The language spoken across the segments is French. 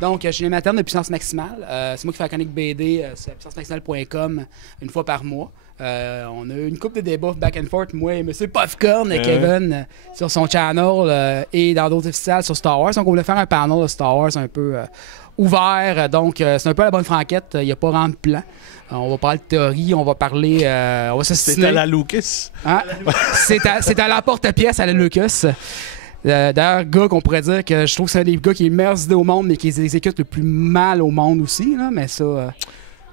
Donc, je suis l'animateur de Puissance Maximale. C'est moi qui fais la chronique BD sur puissancemaximale.com une fois par mois. On a eu une couple de débats back and forth, moi et M. Popcorn et Kevin, sur son channel et dans d'autres officiels sur Star Wars. Donc, on voulait faire un panel de Star Wars un peu ouvert. Donc, c'est un peu la bonne franquette. Il n'y a pas vraiment de plan. On va parler de théorie, on va parler... on va C'est à la Lucas. Hein? C'est à la porte-pièce à la Lucas. D'ailleurs, gars qu'on pourrait dire que je trouve que c'est un des gars qui est le meilleur idée au monde, mais qui les exécute le plus mal au monde aussi. Là, mais ça...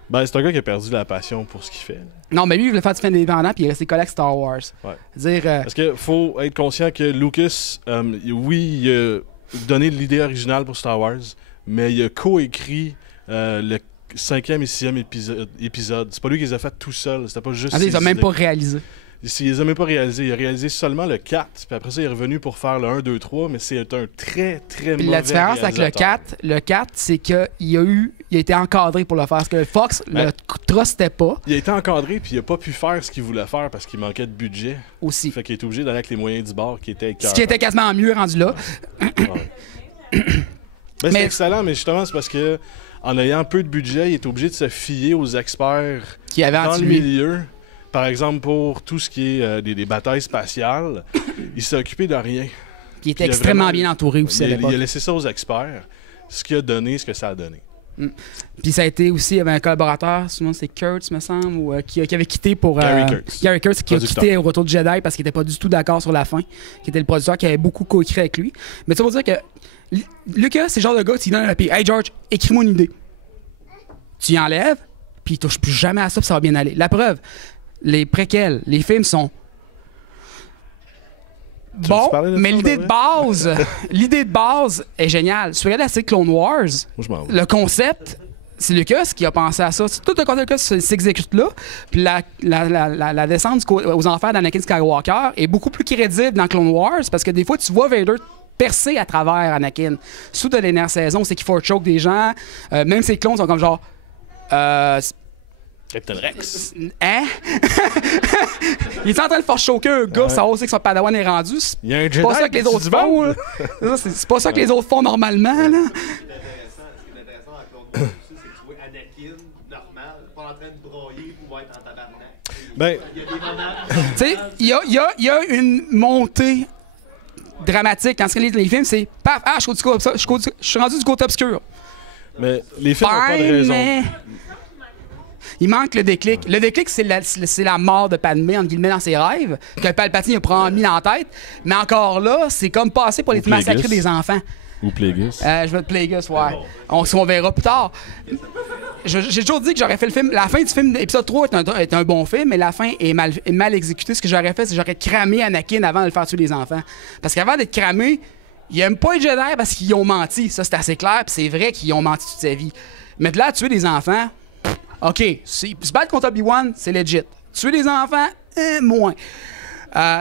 Ben, c'est un gars qui a perdu la passion pour ce qu'il fait. Non, mais lui, il voulait faire du film indépendant, puis il est resté collègue Star Wars. Ouais. Dire, Parce qu'il faut être conscient que Lucas, oui, il a donné l'idée originale pour Star Wars, mais il a coécrit le 5e et 6e épisode. C'est pas lui qui les a fait tout seul. C'était pas juste. il les a même pas réalisé. Il les a même pas réalisés. Il a réalisé seulement le 4, puis après ça, il est revenu pour faire le 1, 2, 3, mais c'est un très, très Puis mauvais la différence avec le 4, c'est qu'il a été encadré pour le faire. Parce que Fox le trustait pas. Il a été encadré, puis il a pas pu faire ce qu'il voulait faire parce qu'il manquait de budget. Aussi. Fait qu'il est obligé d'aller avec les moyens du bord qui étaient Ce qui était quasiment mieux rendu là. Ben, c'est excellent, mais justement, c'est parce que en ayant peu de budget, il est obligé de se fier aux experts qui avaient dans le milieu. Par exemple, pour tout ce qui est des batailles spatiales, il s'est occupé de rien. Qui était extrêmement bien entouré aussi à l'époque. Il a laissé ça aux experts, ce qui a donné ce que ça a donné. Puis ça a été aussi, il y avait un collaborateur, souvent c'est Kurtz, me semble, ou, qui avait quitté pour... Gary Kurtz, qui a quitté au Retour du Jedi parce qu'il n'était pas du tout d'accord sur la fin, qui était le producteur, qui avait beaucoup coécrit avec lui. Mais tu vas dire que Lucas, c'est le genre de gars, tu lui donnes un papier. Hey George, écris-moi une idée. Tu y enlèves, puis il touche plus jamais à ça, puis ça va bien aller. La preuve, les préquels, les films sont bon, mais l'idée de base est géniale. Si tu regardes la série Clone Wars, le concept, c'est Lucas qui a pensé à ça. Tout le concept de Lucas s'exécute là. Puis la descente aux enfers d'Anakin Skywalker est beaucoup plus crédible dans Clone Wars parce que des fois, tu vois Vader percer à travers Anakin. Surtout de la dernière saison, c'est qu'il faut choke des gens. Même ses clones sont comme genre... Captain Rex. Hein? Il est en train de faire choquer un gars, ça aussi que son padawan est rendu. C'est pas ça que les autres font. C'est pas ça que les autres font normalement. Là. Ce qui est intéressant à Clone Wars aussi, c'est que tu vois Anakin normal, pas en train de broyer pour être en tabarnak. Ben, il y a des moments. Tu sais, il y a une montée dramatique. Quand tu lis les films, c'est paf, je suis rendu du côté obscur. Mais les films n'ont pas de raison. Mais... Il manque le déclic. Le déclic, c'est la mort de Padmé, entre guillemets, dans ses rêves, que Palpatine a probablement mis dans la tête. Mais encore là, c'est comme passer pour les massacrer des enfants. Ou Plagueis. Je vais te Plagueis, ouais. On verra plus tard. J'ai toujours dit que j'aurais fait le film. La fin du film, épisode 3 est un bon film, mais la fin est mal exécutée. Ce que j'aurais fait, c'est que j'aurais cramé Anakin avant de le faire tuer les enfants. Parce qu'avant d'être cramé, il aime pas les Jedi parce qu'ils ont menti. Ça, c'est assez clair, puis c'est vrai qu'ils ont menti toute sa vie. Mais de là à tuer des enfants, OK, se battre contre Obi-Wan, c'est legit. Tuer des enfants, moins.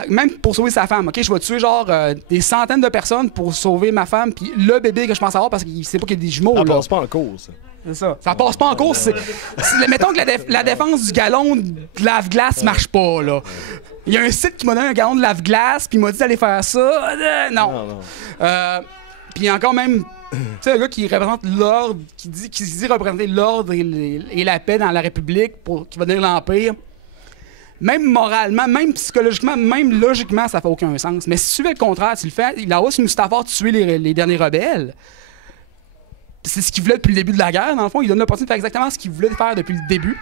Même pour sauver sa femme, OK, je vais tuer genre des centaines de personnes pour sauver ma femme, puis le bébé que je pense avoir parce qu'il sait pas qu'il y a des jumeaux. Ça là. passe pas en cause. C'est ça. Ça passe pas en course. Mettons que la défense du gallon de lave-glace marche pas, là. Il y a un site qui m'a donné un gallon de lave-glace, puis il m'a dit d'aller faire ça. Non. Puis encore même... Tu sais, un gars qui représente l'ordre, qui dit représenter l'ordre et la paix dans la République, qui va devenir l'Empire. Même moralement, même psychologiquement, même logiquement, ça fait aucun sens. Mais si tu fais le contraire, tu le fais, il envoie sur Mustafar tuer les derniers rebelles. C'est ce qu'il voulait depuis le début de la guerre, dans le fond. Il donne l'opportunité de faire exactement ce qu'il voulait faire depuis le début.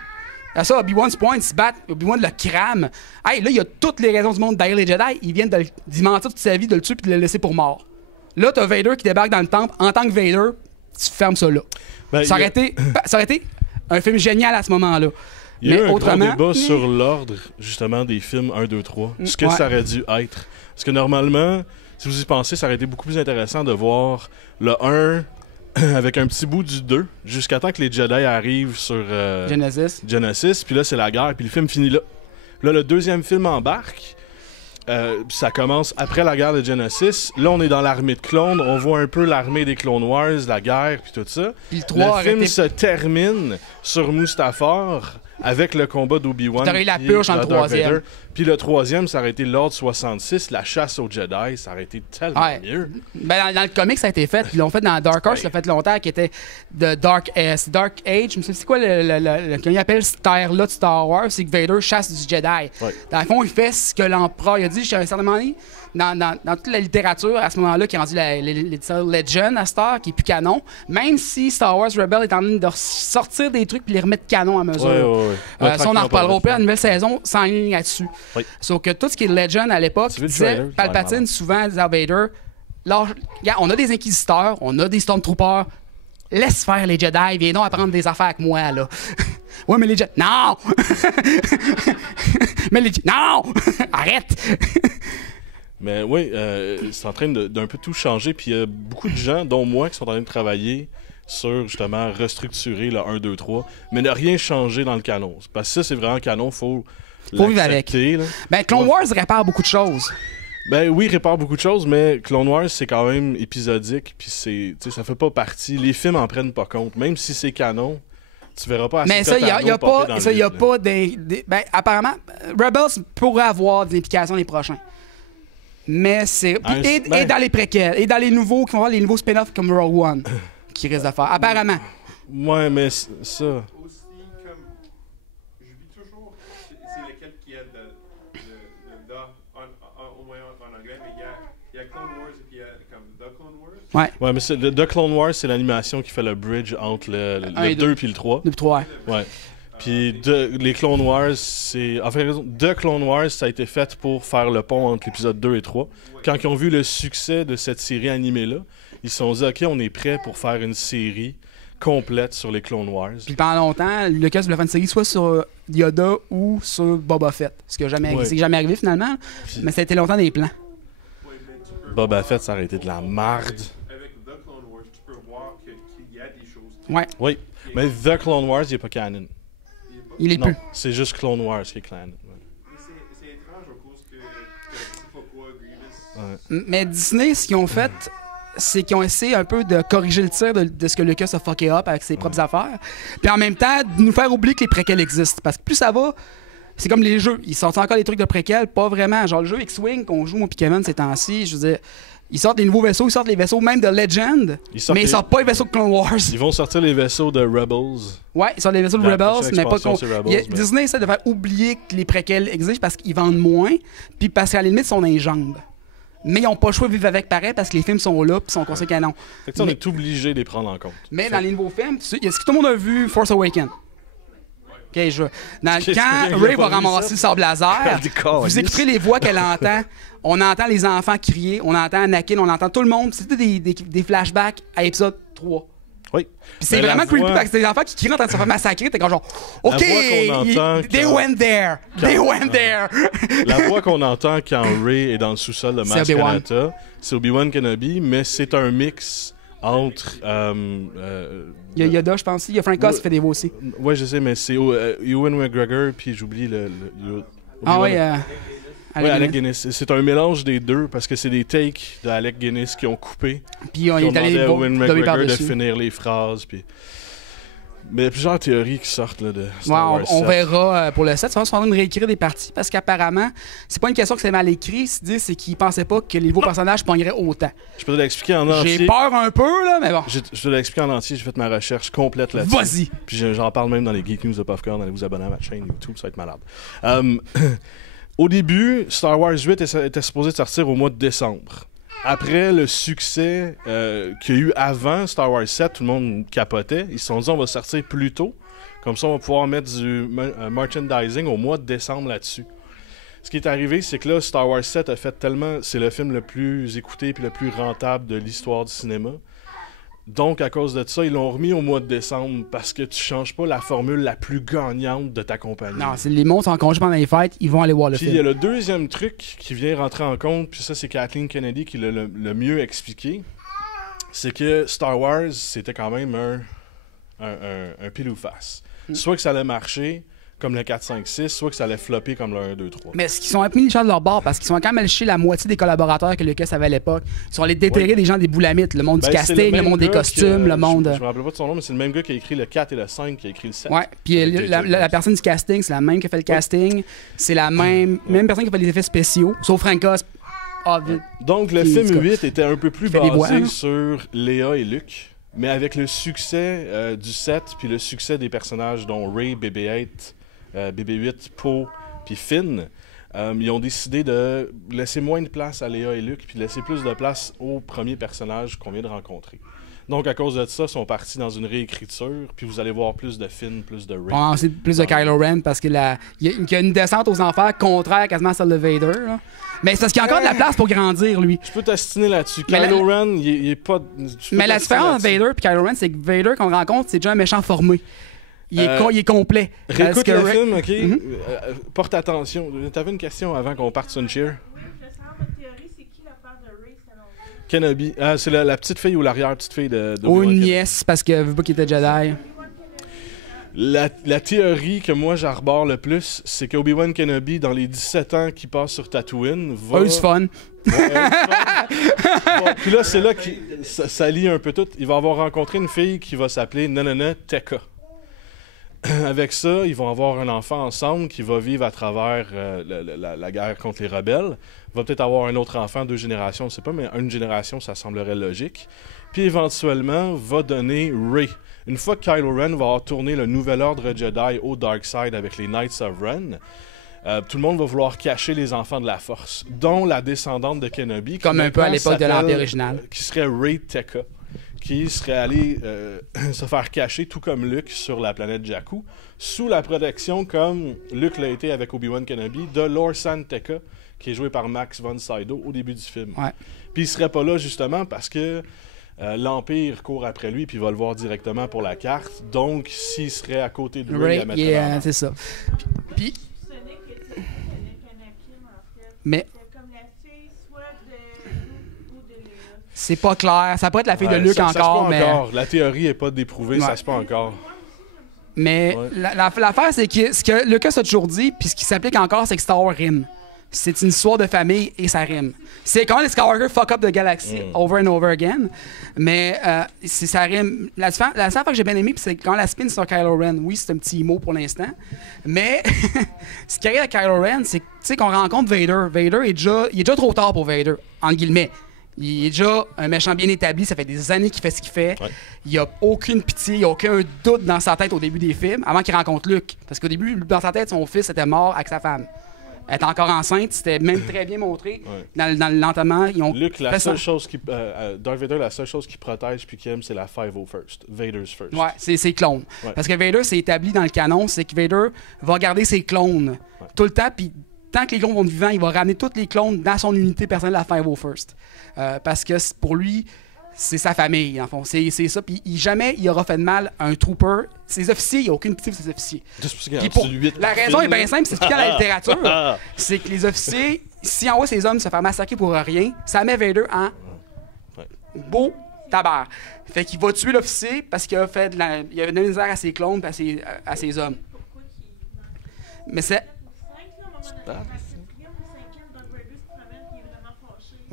À ça, Obi-Wan se pointe, il se bat, Obi-Wan le crame. Hey, là, il a toutes les raisons du monde d'haïr les Jedi. Ils viennent d'y mentir toute sa vie, de le tuer puis de le laisser pour mort. Là, t'as Vader qui débarque dans le temple. En tant que Vader, tu fermes ça là. Ben, ça aurait été un film génial à ce moment-là. Il y a eu un autrement, grand débat sur l'ordre, justement, des films 1, 2, 3. Ce que ça aurait dû être. Parce que normalement, si vous y pensez, ça aurait été beaucoup plus intéressant de voir le 1 avec un petit bout du 2, jusqu'à temps que les Jedi arrivent sur Genesis. Puis là, c'est la guerre, puis le film finit là. Là, le deuxième film embarque. Ça commence après la guerre de Genesis. Là, on est dans l'armée de clones. On voit un peu l'armée des Clone Wars, la guerre, puis tout ça. Puis le film se termine sur Mustafar avec le combat d'Obi-Wan. T'aurais eu la purge en le troisième. Puis le troisième, ça aurait été l'Ordre 66, la chasse aux Jedi, ça aurait été tellement mieux. Ben, dans le comic, ça a été fait. Ils l'ont fait dans Dark Horse, ça l'a fait longtemps, qui était de Dark Age. Je me souviens, c'est quoi qu'on appelle cette ère-là de Star Wars, c'est que Vader chasse du Jedi. Ouais. Dans le fond, il fait ce que l'empereur a dit. À un certain moment donné, dans toute la littérature, à ce moment-là, qui est rendu la Legend à Star, qui est plus canon, même si Star Wars Rebels est en train de sortir des trucs puis les remettre canon à mesure. Ça, on en reparlera au pire. La nouvelle saison s'enligne là-dessus. Oui. Sauf que tout ce qui est Legend à l'époque, disait Palpatine souvent disait à Vader, là, on a des inquisiteurs, on a des Stormtroopers, laisse faire les Jedi, viens donc apprendre des affaires avec moi, là. Ouais, mais les Jedi... Non! Mais les Jedi... Non! Arrête! Mais oui, c'est en train d'un peu tout changer. Puis il y a beaucoup de gens, dont moi, qui sont en train de travailler sur, justement, restructurer le 1, 2, 3, mais ne rien changer dans le canon. Parce que ça, c'est vraiment canon, faut vivre avec. Là. Ben, Clone Wars répare beaucoup de choses. Ben oui, il répare beaucoup de choses, mais Clone Wars, c'est quand même épisodique, puis ça fait pas partie. Les films en prennent pas compte. Même si c'est canon, tu verras pas assez. Mais ça, il y a pas des... Ben, apparemment, Rebels pourrait avoir des implications les prochains. Mais c'est... Et dans les préquels, et dans les nouveaux, qui vont avoir les nouveaux spin-offs comme Rogue One, qui risquent de faire. Apparemment. Ouais, mais ça... Aussi, comme... Je vis toujours... C'est lequel qui est au moins en anglais, mais il y a Clone Wars et puis il y a comme The Clone Wars. Ouais, mais The Clone Wars, c'est l'animation qui fait le bridge entre le 2 puis le 3. Le 3. Ouais. Puis les Clone Wars, c'est... En fait, The Clone Wars, ça a été fait pour faire le pont entre l'épisode 2 et 3. Quand ils ont vu le succès de cette série animée-là, ils se sont dit, OK, on est prêt pour faire une série complète sur les Clone Wars. Puis pendant longtemps, Lucas voulait faire une série soit sur Yoda ou sur Boba Fett. Ce qui n'est jamais arrivé finalement, mais ça a été longtemps des plans. Boba Fett, ça aurait été de la marde. Avec The Clone Wars, tu peux voir qu'il y a des choses. Ouais. Oui, mais The Clone Wars, il n'est pas canon. Il est non, plus. C'est juste Clone Wars qui est canon. Ouais. C'est étrange à cause que c'est pas quoi, Grievous. Ouais. Mais Disney, ce qu'ils ont fait, c'est qu'ils ont essayé un peu de corriger le tir de ce que Lucas a fucké up avec ses propres affaires. Puis en même temps, de nous faire oublier que les préquels existent. Parce que plus ça va, c'est comme les jeux. Ils sortent encore des trucs de préquels, pas vraiment. Genre le jeu X-Wing qu'on joue, moi et Kevin, ces temps-ci, je veux dire, ils sortent des nouveaux vaisseaux, ils sortent les vaisseaux même de Legend, mais ils sortent pas les vaisseaux de Clone Wars. Ils vont sortir les vaisseaux de Rebels. Ouais, ils sortent les vaisseaux de Rebels, mais pas Rebels, Disney essaie de faire oublier que les préquels existent parce qu'ils vendent moins, puis parce qu'à la limite, ils sont dans les jambes. Mais ils n'ont pas le choix de vivre avec pareil parce que les films sont là puis sont considérés canon. Fait que on est obligé de les prendre en compte. Mais dans les nouveaux films, est-ce que tout le monde a vu Force Awakens? OK, quand Rey va ramasser le sable laser, vous écouterez les voix qu'elle entend. On entend les enfants crier, on entend Anakin, on entend tout le monde. C'était des flashbacks à épisode 3. Oui. Puis c'est vraiment creepy parce que c'est des enfants qui crient en train de se faire massacrer. T'es comme genre, OK, they went there. They went there. La voix qu'on entend quand Rey est dans le sous-sol de Maz Kanata, c'est Obi-Wan Kenobi, mais c'est un mix entre... il y a Yoda, je pense. Il y a Frank Oz qui fait des voix aussi. Ouais, je sais, mais c'est Ewan McGregor, puis j'oublie le ah oui, Alec Guinness. C'est un mélange des deux parce que c'est des takes d'Alec Guinness qui ont coupé. Puis on est allé à Ewan McGregor de finir les phrases. Puis... Mais il y a plusieurs théories qui sortent là, de Star Wars 7. On verra pour le 7. On va en train de réécrire des parties parce qu'apparemment, c'est pas une question que c'est mal écrit. C'est qu'ils pensaient pas que les nouveaux personnages pogneraient autant. Je peux te l'expliquer en entier. J'ai peur un peu, là, mais bon. Je te l'explique en entier. J'ai fait ma recherche complète là-dessus. Vas-y! Puis j'en parle même dans les Geek News de Popcorn. Allez vous abonner à ma chaîne YouTube, ça va être malade. Au début, Star Wars 8 était supposé sortir au mois de décembre. Après le succès qu'il y a eu avant Star Wars 7, tout le monde capotait. Ils se sont dit on va sortir plus tôt. Comme ça, on va pouvoir mettre du merchandising au mois de décembre là-dessus. Ce qui est arrivé, c'est que là, Star Wars 7 a fait tellement... C'est le film le plus écouté et le plus rentable de l'histoire du cinéma. Donc, à cause de ça, ils l'ont remis au mois de décembre parce que tu changes pas la formule la plus gagnante de ta compagnie. Non, c'est les monstres en congé pendant les fêtes, ils vont aller voir le film. Puis il y a le deuxième truc qui vient rentrer en compte, puis ça, c'est Kathleen Kennedy qui l'a le mieux expliqué. C'est que Star Wars, c'était quand même un pile ou face. Soit que ça allait marcher, comme le 4, 5, 6, soit que ça allait flopper comme le 1, 2, 3. Mais est-ce qu'ils sont mis les gens de leur bord parce qu'ils sont quand même allés chez la moitié des collaborateurs que Lucas avait à l'époque. Ils sont allés déterrer des gens des boulamites, le monde du casting, le monde des costumes, le monde. Je me rappelle pas de son nom, mais c'est le même gars qui a écrit le 4 et le 5 qui a écrit le 7. Ouais, puis la personne du casting, c'est la même qui a fait le casting, c'est la même personne qui a fait les effets spéciaux, sauf Franca. Donc le film 8 était un peu plus basé hein? sur Léa et Luke. Mais avec le succès du 7 puis le succès des personnages dont Ray, BB-8, BB-8, Poe puis Finn, ils ont décidé de laisser moins de place à Léa et Luke puis de laisser plus de place aux premiers personnages qu'on vient de rencontrer. Donc à cause de ça, ils sont partis dans une réécriture puis vous allez voir plus de Finn, plus de Ray. On sait plus de Kylo Ren parce qu'il y a une descente aux enfers contraire quasiment à celle de Vader. Là. Mais c'est parce qu'il y a encore de la place pour grandir, lui. Je peux t'astiner là-dessus. Kylo Ren, il est pas... Mais la différence entre Vader et Kylo Ren, c'est que Vader, qu'on rencontre, c'est déjà un méchant formé. Il est complet. Réécoute le film, OK? Porte attention. T'avais une question avant qu'on parte sur une cheer? Kenobi. Ah, c'est la petite fille ou l'arrière-petite fille de ou une nièce, parce qu'elle veut pas qu'il était Jedi. La théorie que moi j'arbore le plus, c'est qu'Obi-Wan Kenobi, dans les 17 ans qu'il passe sur Tatooine, va... A eu du fun. Puis là, c'est là que ça lie un peu tout. Il va avoir rencontré une fille qui va s'appeler Nanana Teka. Avec ça, ils vont avoir un enfant ensemble qui va vivre à travers la guerre contre les rebelles. Il va peut-être avoir un autre enfant, 2 générations, je ne sais pas, mais une génération, ça semblerait logique. Puis éventuellement, va donner Rey. Une fois que Kylo Ren va avoir tourné le nouvel ordre Jedi au Dark Side avec les Knights of Ren, tout le monde va vouloir cacher les enfants de la Force, dont la descendante de Kenobi. Comme un peu à l'époque de l'Empire original. Qui serait Rey Teka, qui serait allé se faire cacher, tout comme Luke, sur la planète Jakku, sous la protection, comme Luke l'a été avec Obi-Wan Kenobi, de Lor-San Tekka, qui est joué par Max von Sydow au début du film. Ouais. Puis il serait pas là, justement, parce que l'Empire court après lui, puis il va le voir directement pour la carte. Donc, s'il serait à côté de Rey, il yeah, c'est ça. Puis... Mais... C'est pas clair. Ça peut être la fille de Luke encore, mais... La théorie n'est pas déprouvée, ça se peut encore. Mais l'affaire, c'est que ce que Lucas a toujours dit, puis ce qui s'applique encore, c'est que Star Wars rime. C'est une histoire de famille et ça rime. C'est quand les Skywalker fuck up the galaxy over and over again, mais ça rime. La seule fois que j'ai bien aimé, c'est quand la spin sur Kylo Ren. Oui, c'est un petit mot pour l'instant, mais ce qui arrive à Kylo Ren, c'est qu'on rencontre Vader. Vader il est déjà trop tard pour Vader, entre guillemets. Il est déjà un méchant bien établi, ça fait des années qu'il fait ce qu'il fait. Ouais. Il n'y a aucune pitié, il n'y a aucun doute dans sa tête au début des films, avant qu'il rencontre Luke. Parce qu'au début, dans sa tête, son fils était mort avec sa femme. Elle était encore enceinte, c'était même très bien montré. Ouais. Dans l'entamement, ils ont... Luke, Darth Vader, la seule chose qu'il protège puis qu'il aime, c'est la 501st, Vader's First. Ouais, c'est ses clones. Ouais. Parce que Vader, c'est établi dans le canon, c'est que Vader va garder ses clones tout le temps, puis tant que les clones vont être vivants, il va ramener tous les clones dans son unité personnelle, la 501st. Parce que pour lui, c'est sa famille, en fond. C'est ça. Puis jamais il aura fait de mal à un trooper. Ses officiers, il n'y a aucune pitié pour ses officiers. La raison est bien simple, c'est expliqué dans la littérature. C'est que les officiers, s'ils envoient ces hommes se faire massacrer pour rien, ça met Vader en beau tabac. Fait qu'il va tuer l'officier parce qu'il a fait il a donné misère à ses clones et à ses hommes. Mais c'est...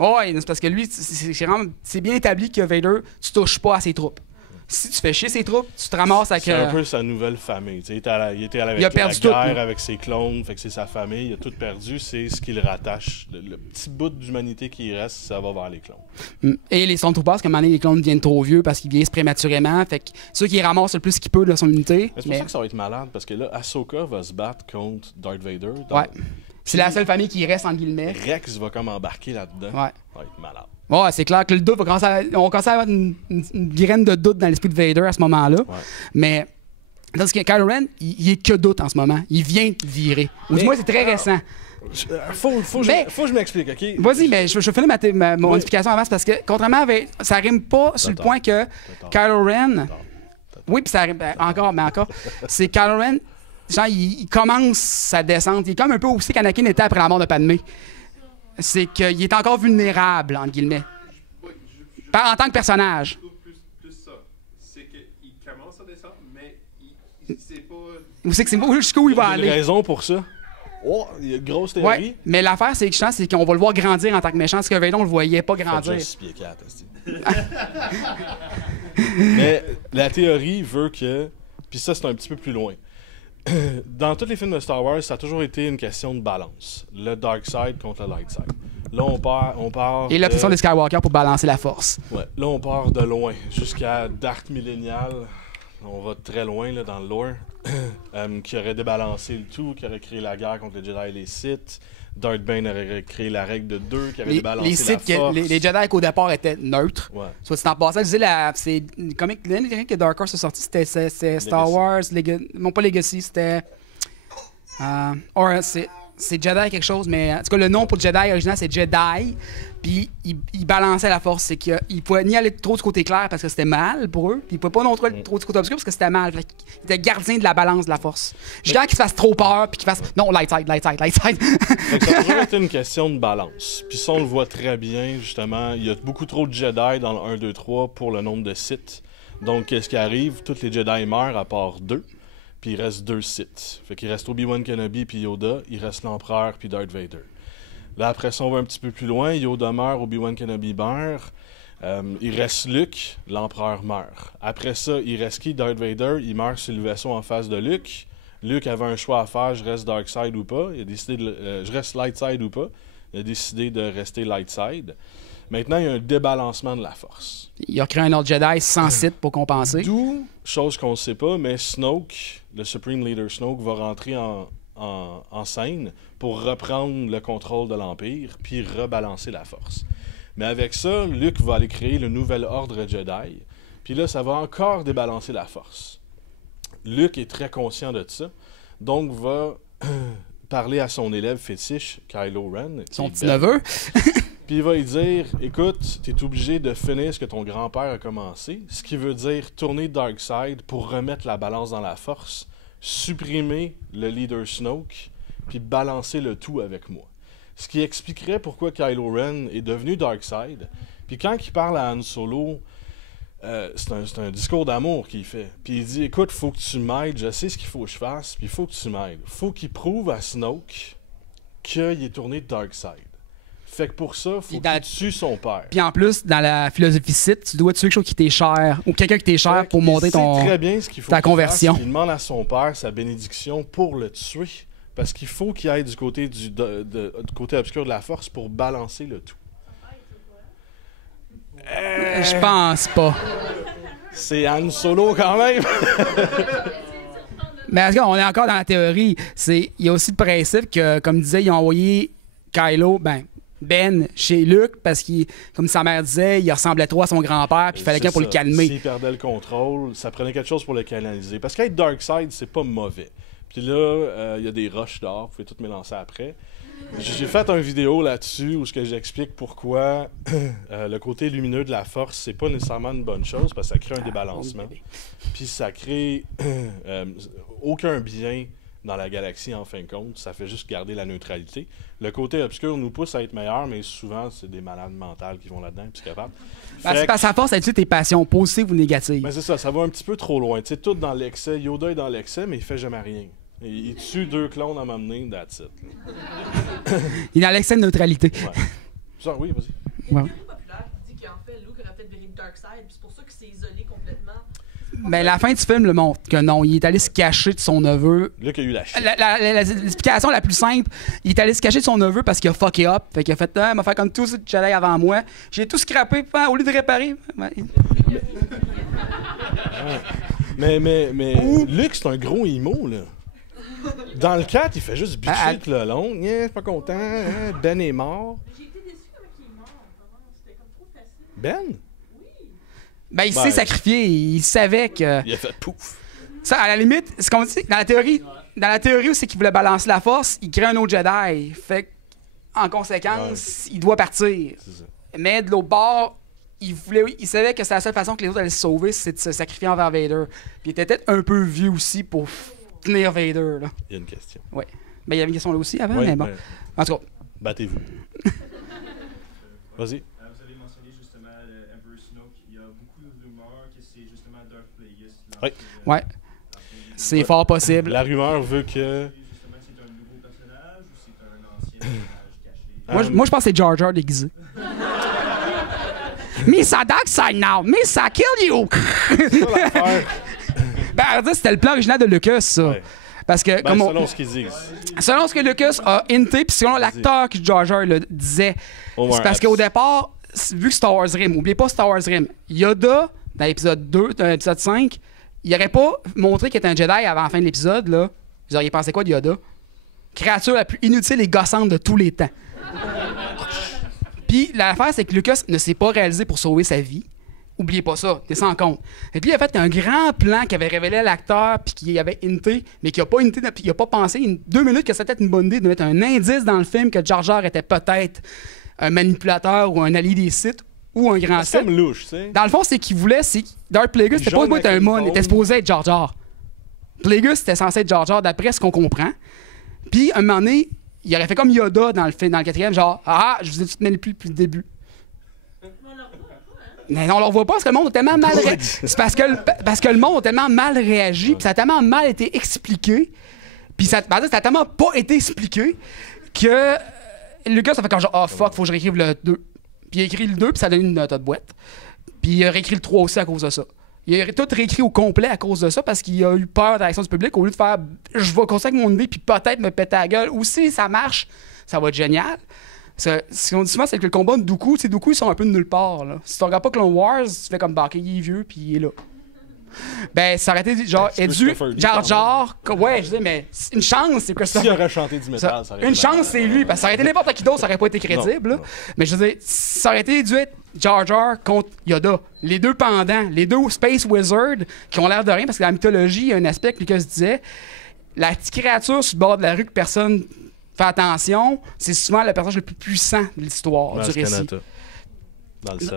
Oui, c'est parce que lui, c'est bien établi que Vader, tu touches pas à ses troupes. Si tu fais chier ses troupes, tu te ramasses avec... C'est un peu sa nouvelle famille. Il était avec la guerre, avec ses clones, fait que c'est sa famille, il a tout perdu, c'est ce qui le rattache. Le petit bout d'humanité qui reste, ça va vers les clones. Et les Stormtroopers, qu'à un moment donné, les clones deviennent trop vieux parce qu'ils vieillissent prématurément, fait que ceux qui ramassent le plus qu'ils peuvent de son unité. C'est pour ça que ça va être malade, parce que là, Ahsoka va se battre contre Darth Vader. C'est la seule famille qui reste, entre guillemets. Rex va comme embarquer là-dedans. Ouais. Ça va être malade. Ouais, c'est clair que le doute va commencer on va commencer à avoir une graine de doute dans l'esprit de Vader à ce moment-là. Ouais. Mais tandis que Kylo Ren, il est que doute en ce moment. Il vient de virer. Ou du moins, c'est très récent. Faut que je m'explique, OK? Vas-y, mais je finis mon explication avant, parce que contrairement avec... Ça rime pas sur le point que Kylo Ren... Oui, puis ça rime... Encore. C'est Kylo Ren... Genre, il commence sa descente. Il est comme un peu aussi qu'Anakin était après la mort de Padmé. C'est qu'il est encore vulnérable, entre guillemets. En tant que personnage. Plus ça. C'est qu'il commence à descendre, mais c'est pas... Où c'est que c'est jusqu'où il va Il y a une aller. raison pour ça. Oh, il y a une grosse théorie. Ouais, mais l'affaire, c'est que je pense c'est qu'on va le voir grandir en tant que méchant, parce que Vader, on le voyait pas Fait grandir. juste 6 pieds 4, esti. Mais la théorie veut que... Puis ça, c'est un petit peu plus loin. Dans tous les films de Star Wars, ça a toujours été une question de balance. Le dark side contre le light side. Là, on part Et l'obsession des Skywalker pour balancer la force. Ouais, là, on part de loin, jusqu'à Dark Millennial. On va très loin là, dans le lore. Qui aurait débalancé le tout, qui aurait créé la guerre contre les Jedi et les Sith. Darth Bane aurait créé la règle de 2, qui avait débalancé Les Sith, la force. les Jedi qu'au départ étaient neutres. Ouais. Soit c'est en passant, je disais, c'est une comique, l'année que Dark Horse est sorti, c'était Star Wars, non pas Legacy, c'était... c'est Jedi quelque chose, mais en tout cas, le nom pour Jedi original, c'est Jedi. Puis il balançait la force. C'est qu'il pouvait ni aller trop du côté clair parce que c'était mal pour eux, puis il pouvait pas non plus aller trop du côté obscur parce que c'était mal. Fait il était gardien de la balance de la force. Jusqu'à qu'il se fasse trop peur, puis qu'il fasse non, light side. Fait que ça a toujours été une question de balance. Puis ça, on le voit très bien, justement. Il y a beaucoup trop de Jedi dans le 1, 2, 3 pour le nombre de Sith. Donc, qu'est-ce qui arrive? Tous les Jedi meurent à part 2. Puis il reste 2 Sith. Fait qu'il reste Obi-Wan Kenobi puis Yoda. Il reste l'Empereur puis Darth Vader. Là, après ça, on va un petit peu plus loin. Yoda meurt, Obi-Wan Kenobi meurt. Il reste Luke, l'Empereur meurt. Après ça, il reste qui? Darth Vader. Il meurt sur le vaisseau en face de Luke. Luke avait un choix à faire, je reste Dark Side ou pas. Il a décidé je reste Light Side ou pas. Il a décidé de rester Light Side. Maintenant, il y a un débalancement de la force. Il a créé un autre Jedi sans Sith pour compenser. D'où, chose qu'on ne sait pas, mais Snoke, le Supreme Leader Snoke, va rentrer en scène pour reprendre le contrôle de l'Empire puis rebalancer la force. Mais avec ça, Luke va aller créer le nouvel ordre Jedi. Puis là, ça va encore débalancer la force. Luke est très conscient de ça, donc va parler à son élève fétiche, Kylo Ren. Son petit-neveu. Puis il va lui dire, écoute, t'es obligé de finir ce que ton grand-père a commencé, ce qui veut dire tourner Dark Side pour remettre la balance dans la force, supprimer le leader Snoke, puis balancer le tout avec moi. Ce qui expliquerait pourquoi Kylo Ren est devenu Dark Side. Puis quand il parle à Han Solo, c'est un discours d'amour qu'il fait. Puis il dit, écoute, faut que tu m'aides, je sais ce qu'il faut que je fasse, puis il faut que tu m'aides. Faut qu'il prouve à Snoke qu'il est tourné Dark Side. Fait que pour ça, faut qu'il tue son père. Puis en plus, dans la philosophie Sith, tu dois tuer quelque chose qui t'est cher, ou quelqu'un qui t'est cher pour montrer très bien ce qu'il faut ta conversion. Il demande à son père sa bénédiction pour le tuer. Parce qu'il faut qu'il aille du côté du côté obscur de la force pour balancer le tout. Je pense pas. C'est Han Solo quand même. Mais en tout cas, on est encore dans la théorie. Il y a aussi le principe que, comme disait, ils ont envoyé Kylo, Ben chez Luke parce qu'il, comme sa mère disait, il ressemblait trop à son grand-père puis il fallait quelqu'un pour le calmer. S'il perdait le contrôle, ça prenait quelque chose pour le canaliser. Parce qu'être Darkseid, c'est pas mauvais. Puis là, il y a des roches d'or, vous pouvez tout mélanger après. J'ai fait une vidéo là-dessus où j'explique pourquoi le côté lumineux de la force, c'est pas nécessairement une bonne chose parce que ça crée un débalancement. Puis ça crée aucun bien dans la galaxie en fin de compte. Ça fait juste garder la neutralité. Le côté obscur nous pousse à être meilleurs, mais souvent, c'est des malades mentales qui vont là-dedans, psychopathes. C'est parce que ça force à utiliser tes passions positives ou négatives. Mais c'est ça va un petit peu trop loin. Tu sais, tout dans l'excès. Yoda est dans l'excès, mais il fait jamais rien. Il tue 2 clones à m'amener, that's it. Il est dans l'excès de neutralité. Ouais. Ça, oui, vas-y. Ouais. C'est populaire qui dit qu'en fait, Luke aurait peut-être viré Dark Side, puis c'est pour ça qu'il s'est isolé complètement. Mais la fin du film le montre que non, il est allé se cacher de son neveu. Luke a eu la chute. L'explication la plus simple, il est allé se cacher de son neveu parce qu'il a fucké up. Fait qu'il a fait, il m'a fait comme tout ce Jedi avant moi. J'ai tout scrappé, au lieu de réparer. Mais Luke, c'est un gros emo, là. Dans le 4, il fait juste bitcher tout le long. Yeah, pas content. Hein? Ben est mort. J'ai été déçu quand il est mort. C'était comme trop facile. Ben? Il s'est sacrifié. Il savait que. Il a fait pouf. Ça, à la limite, ce qu'on dit, dans la théorie où c'est qu'il voulait balancer la force, il crée un autre Jedi. Fait en conséquence, il doit partir. C'est ça. Mais de l'autre bord, il savait que c'était la seule façon que les autres allaient se sauver, c'est de se sacrifier envers Vader. Puis il était peut-être un peu vieux aussi pour tenir Vader. Là. Il y a une question. Oui. Mais il y avait une question là aussi avant, Oui, mais bon. En tout cas. Battez-vous. Vas-y. Vous avez mentionné justement Emperor Snoke. Il y a beaucoup de rumeurs que c'est justement Darth Plagueis. Oui. Ouais. C'est fort possible. La rumeur veut que... Justement, c'est un nouveau personnage ou c'est un ancien personnage caché? Moi, je pense que c'est Jar Jar déguisé. Misa dark side now! Misa kill you! C'est ça l'affaire. Ben, à dire, c'était le plan original de Lucas, ça. Ouais. Parce que, Ben, comme selon ce qu'ils disent. selon ce que Lucas a hinté, puis selon l'acteur qui Jar Jar le disait, Omar c'est parce Epps. qu'au départ, vu que Star Wars Rim, oubliez pas Star Wars Rim, Yoda, dans l'épisode 2, dans l'épisode 5, il aurait pas montré qu'il était un Jedi avant la fin de l'épisode, là. Vous auriez pensé quoi de Yoda? Créature la plus inutile et gossante de tous les temps. Puis l'affaire, c'est que Lucas ne s'est pas réalisé pour sauver sa vie. Oubliez pas ça, t'es sans compte. Et puis il a fait un grand plan qui avait révélé à l'acteur puis qui avait hinté, mais qui a pas hinté, il a pas pensé 2 minutes que c'était une bonne idée de mettre un indice dans le film que Jar Jar était peut-être un manipulateur ou un allié des Sith ou un grand C'est Sith. comme louche, tu sais. Dans le fond, c'est qu'il voulait, c'est Darth Plagueis, c'était pas jaune supposé être un avec une Mon, il était bombe. supposé être Jar Jar. Plagueis, c'était censé être Jar Jar d'après ce qu'on comprend. Puis un moment donné, il aurait fait comme Yoda dans le film, dans le 4e, genre ah, je vous ai tout manipulé depuis le début. Mais on le revoit pas parce que le monde a tellement mal réagi. C'est parce que le monde a tellement mal réagi, puis ça a tellement mal été expliqué, puis ça a tellement pas été expliqué que Lucas a fait comme genre ah fuck, faut que je réécrive le 2. Puis il a écrit le 2, puis ça a donné une note de boîte. Puis il a réécrit le 3 aussi à cause de ça. Il a tout réécrit au complet à cause de ça parce qu'il a eu peur de la réaction du public au lieu de faire je vais construire avec mon idée puis peut-être me péter la gueule. Ou si ça marche, ça va être génial. Ce qu'on dit souvent, c'est que le combat de Dooku, tu sais, Dooku, ils sont un peu de nulle part. Là. Si tu regardes pas Clone Wars, tu fais comme bah, il est vieux puis il est là. Ben, ça aurait été genre, C'est Edu, Christopher Lee, Jar quand Jar, ouais, je dis, mais une chance, c'est S'il Christopher. aurait chanté du métal, ça aurait Une été chance, malade. c'est lui. Parce que ça aurait été n'importe qui d'autre, ça aurait pas été crédible. Non, là. non. Mais je veux dire, ça aurait été dû être Jar Jar contre Yoda. Les deux pendants, les deux Space Wizards qui ont l'air de rien, parce que dans la mythologie, il y a un aspect que Lucas disait la petite créature sur le bord de la rue que personne fait attention, c'est souvent le personnage le plus puissant de l'histoire, du Maz récit. Kanata, dans le 7.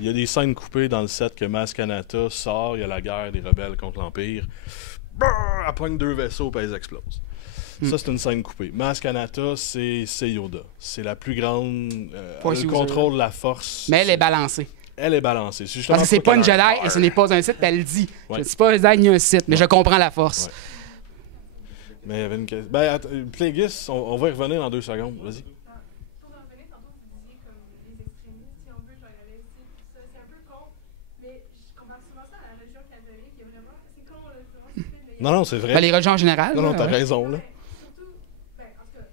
Il y a des scènes coupées dans le 7 que Maz Kanata sort, il y a la guerre des rebelles contre l'Empire. Brrr, elle pogne 2 vaisseaux et elles explosent. Ça, c'est une scène coupée. Maz Kanata, c'est Yoda. C'est la plus grande. Force Elle user. contrôle la force. Mais elle est balancée. Elle est balancée. C'est justement Parce que c'est pour pas une qu'elle Jedi a un et ce n'est pas un Sith, puis elle le dit. Ouais. Je ne suis pas un Jedi ni un Sith, mais je comprends la force. Ouais. Mais il y avait une question. Ben, Plagueis, on va y revenir dans 2 secondes. Vas-y. Pour en revenir, tantôt, vous disiez comme les extrémistes, si on veut, genre, il y avait aussi tout ça. C'est un peu con, mais je compare souvent ça à la religion catholique. Il y a vraiment. C'est con, là, c'est vraiment stupide, mais il y a- Non, non, c'est vrai. Ben, les religions en général. Non, non, là, t'as ouais. raison, là. Ouais, surtout, ben, en tout cas,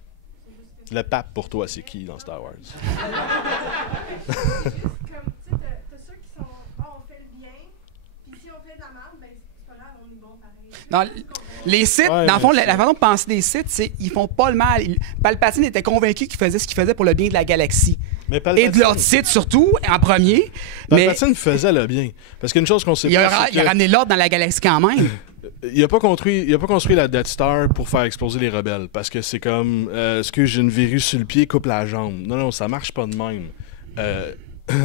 c'est juste que. Le pape, pour toi, c'est qui dans Star Wars? C'est juste comme, tu sais, t'as ceux qui sont, on fait le bien, puis si on fait de la merde, ben, c'est pas grave, on est bon pareil. Non, les Sith, Ouais, dans le fond, mais la façon de penser des Sith, c'est qu'ils font pas le mal. Palpatine était convaincu qu'il faisait ce qu'il faisait pour le bien de la galaxie. Mais Et de l'ordre Sith surtout, en premier. Mais Palpatine faisait le bien. Parce qu'une chose qu'on sait il pas, a, c'est il a que ramené l'ordre dans la galaxie quand même. il a pas construit la Death Star pour faire exploser les rebelles. Parce que c'est comme, est-ce que j'ai une verrue sur le pied, coupe la jambe. Non, non, ça marche pas de même.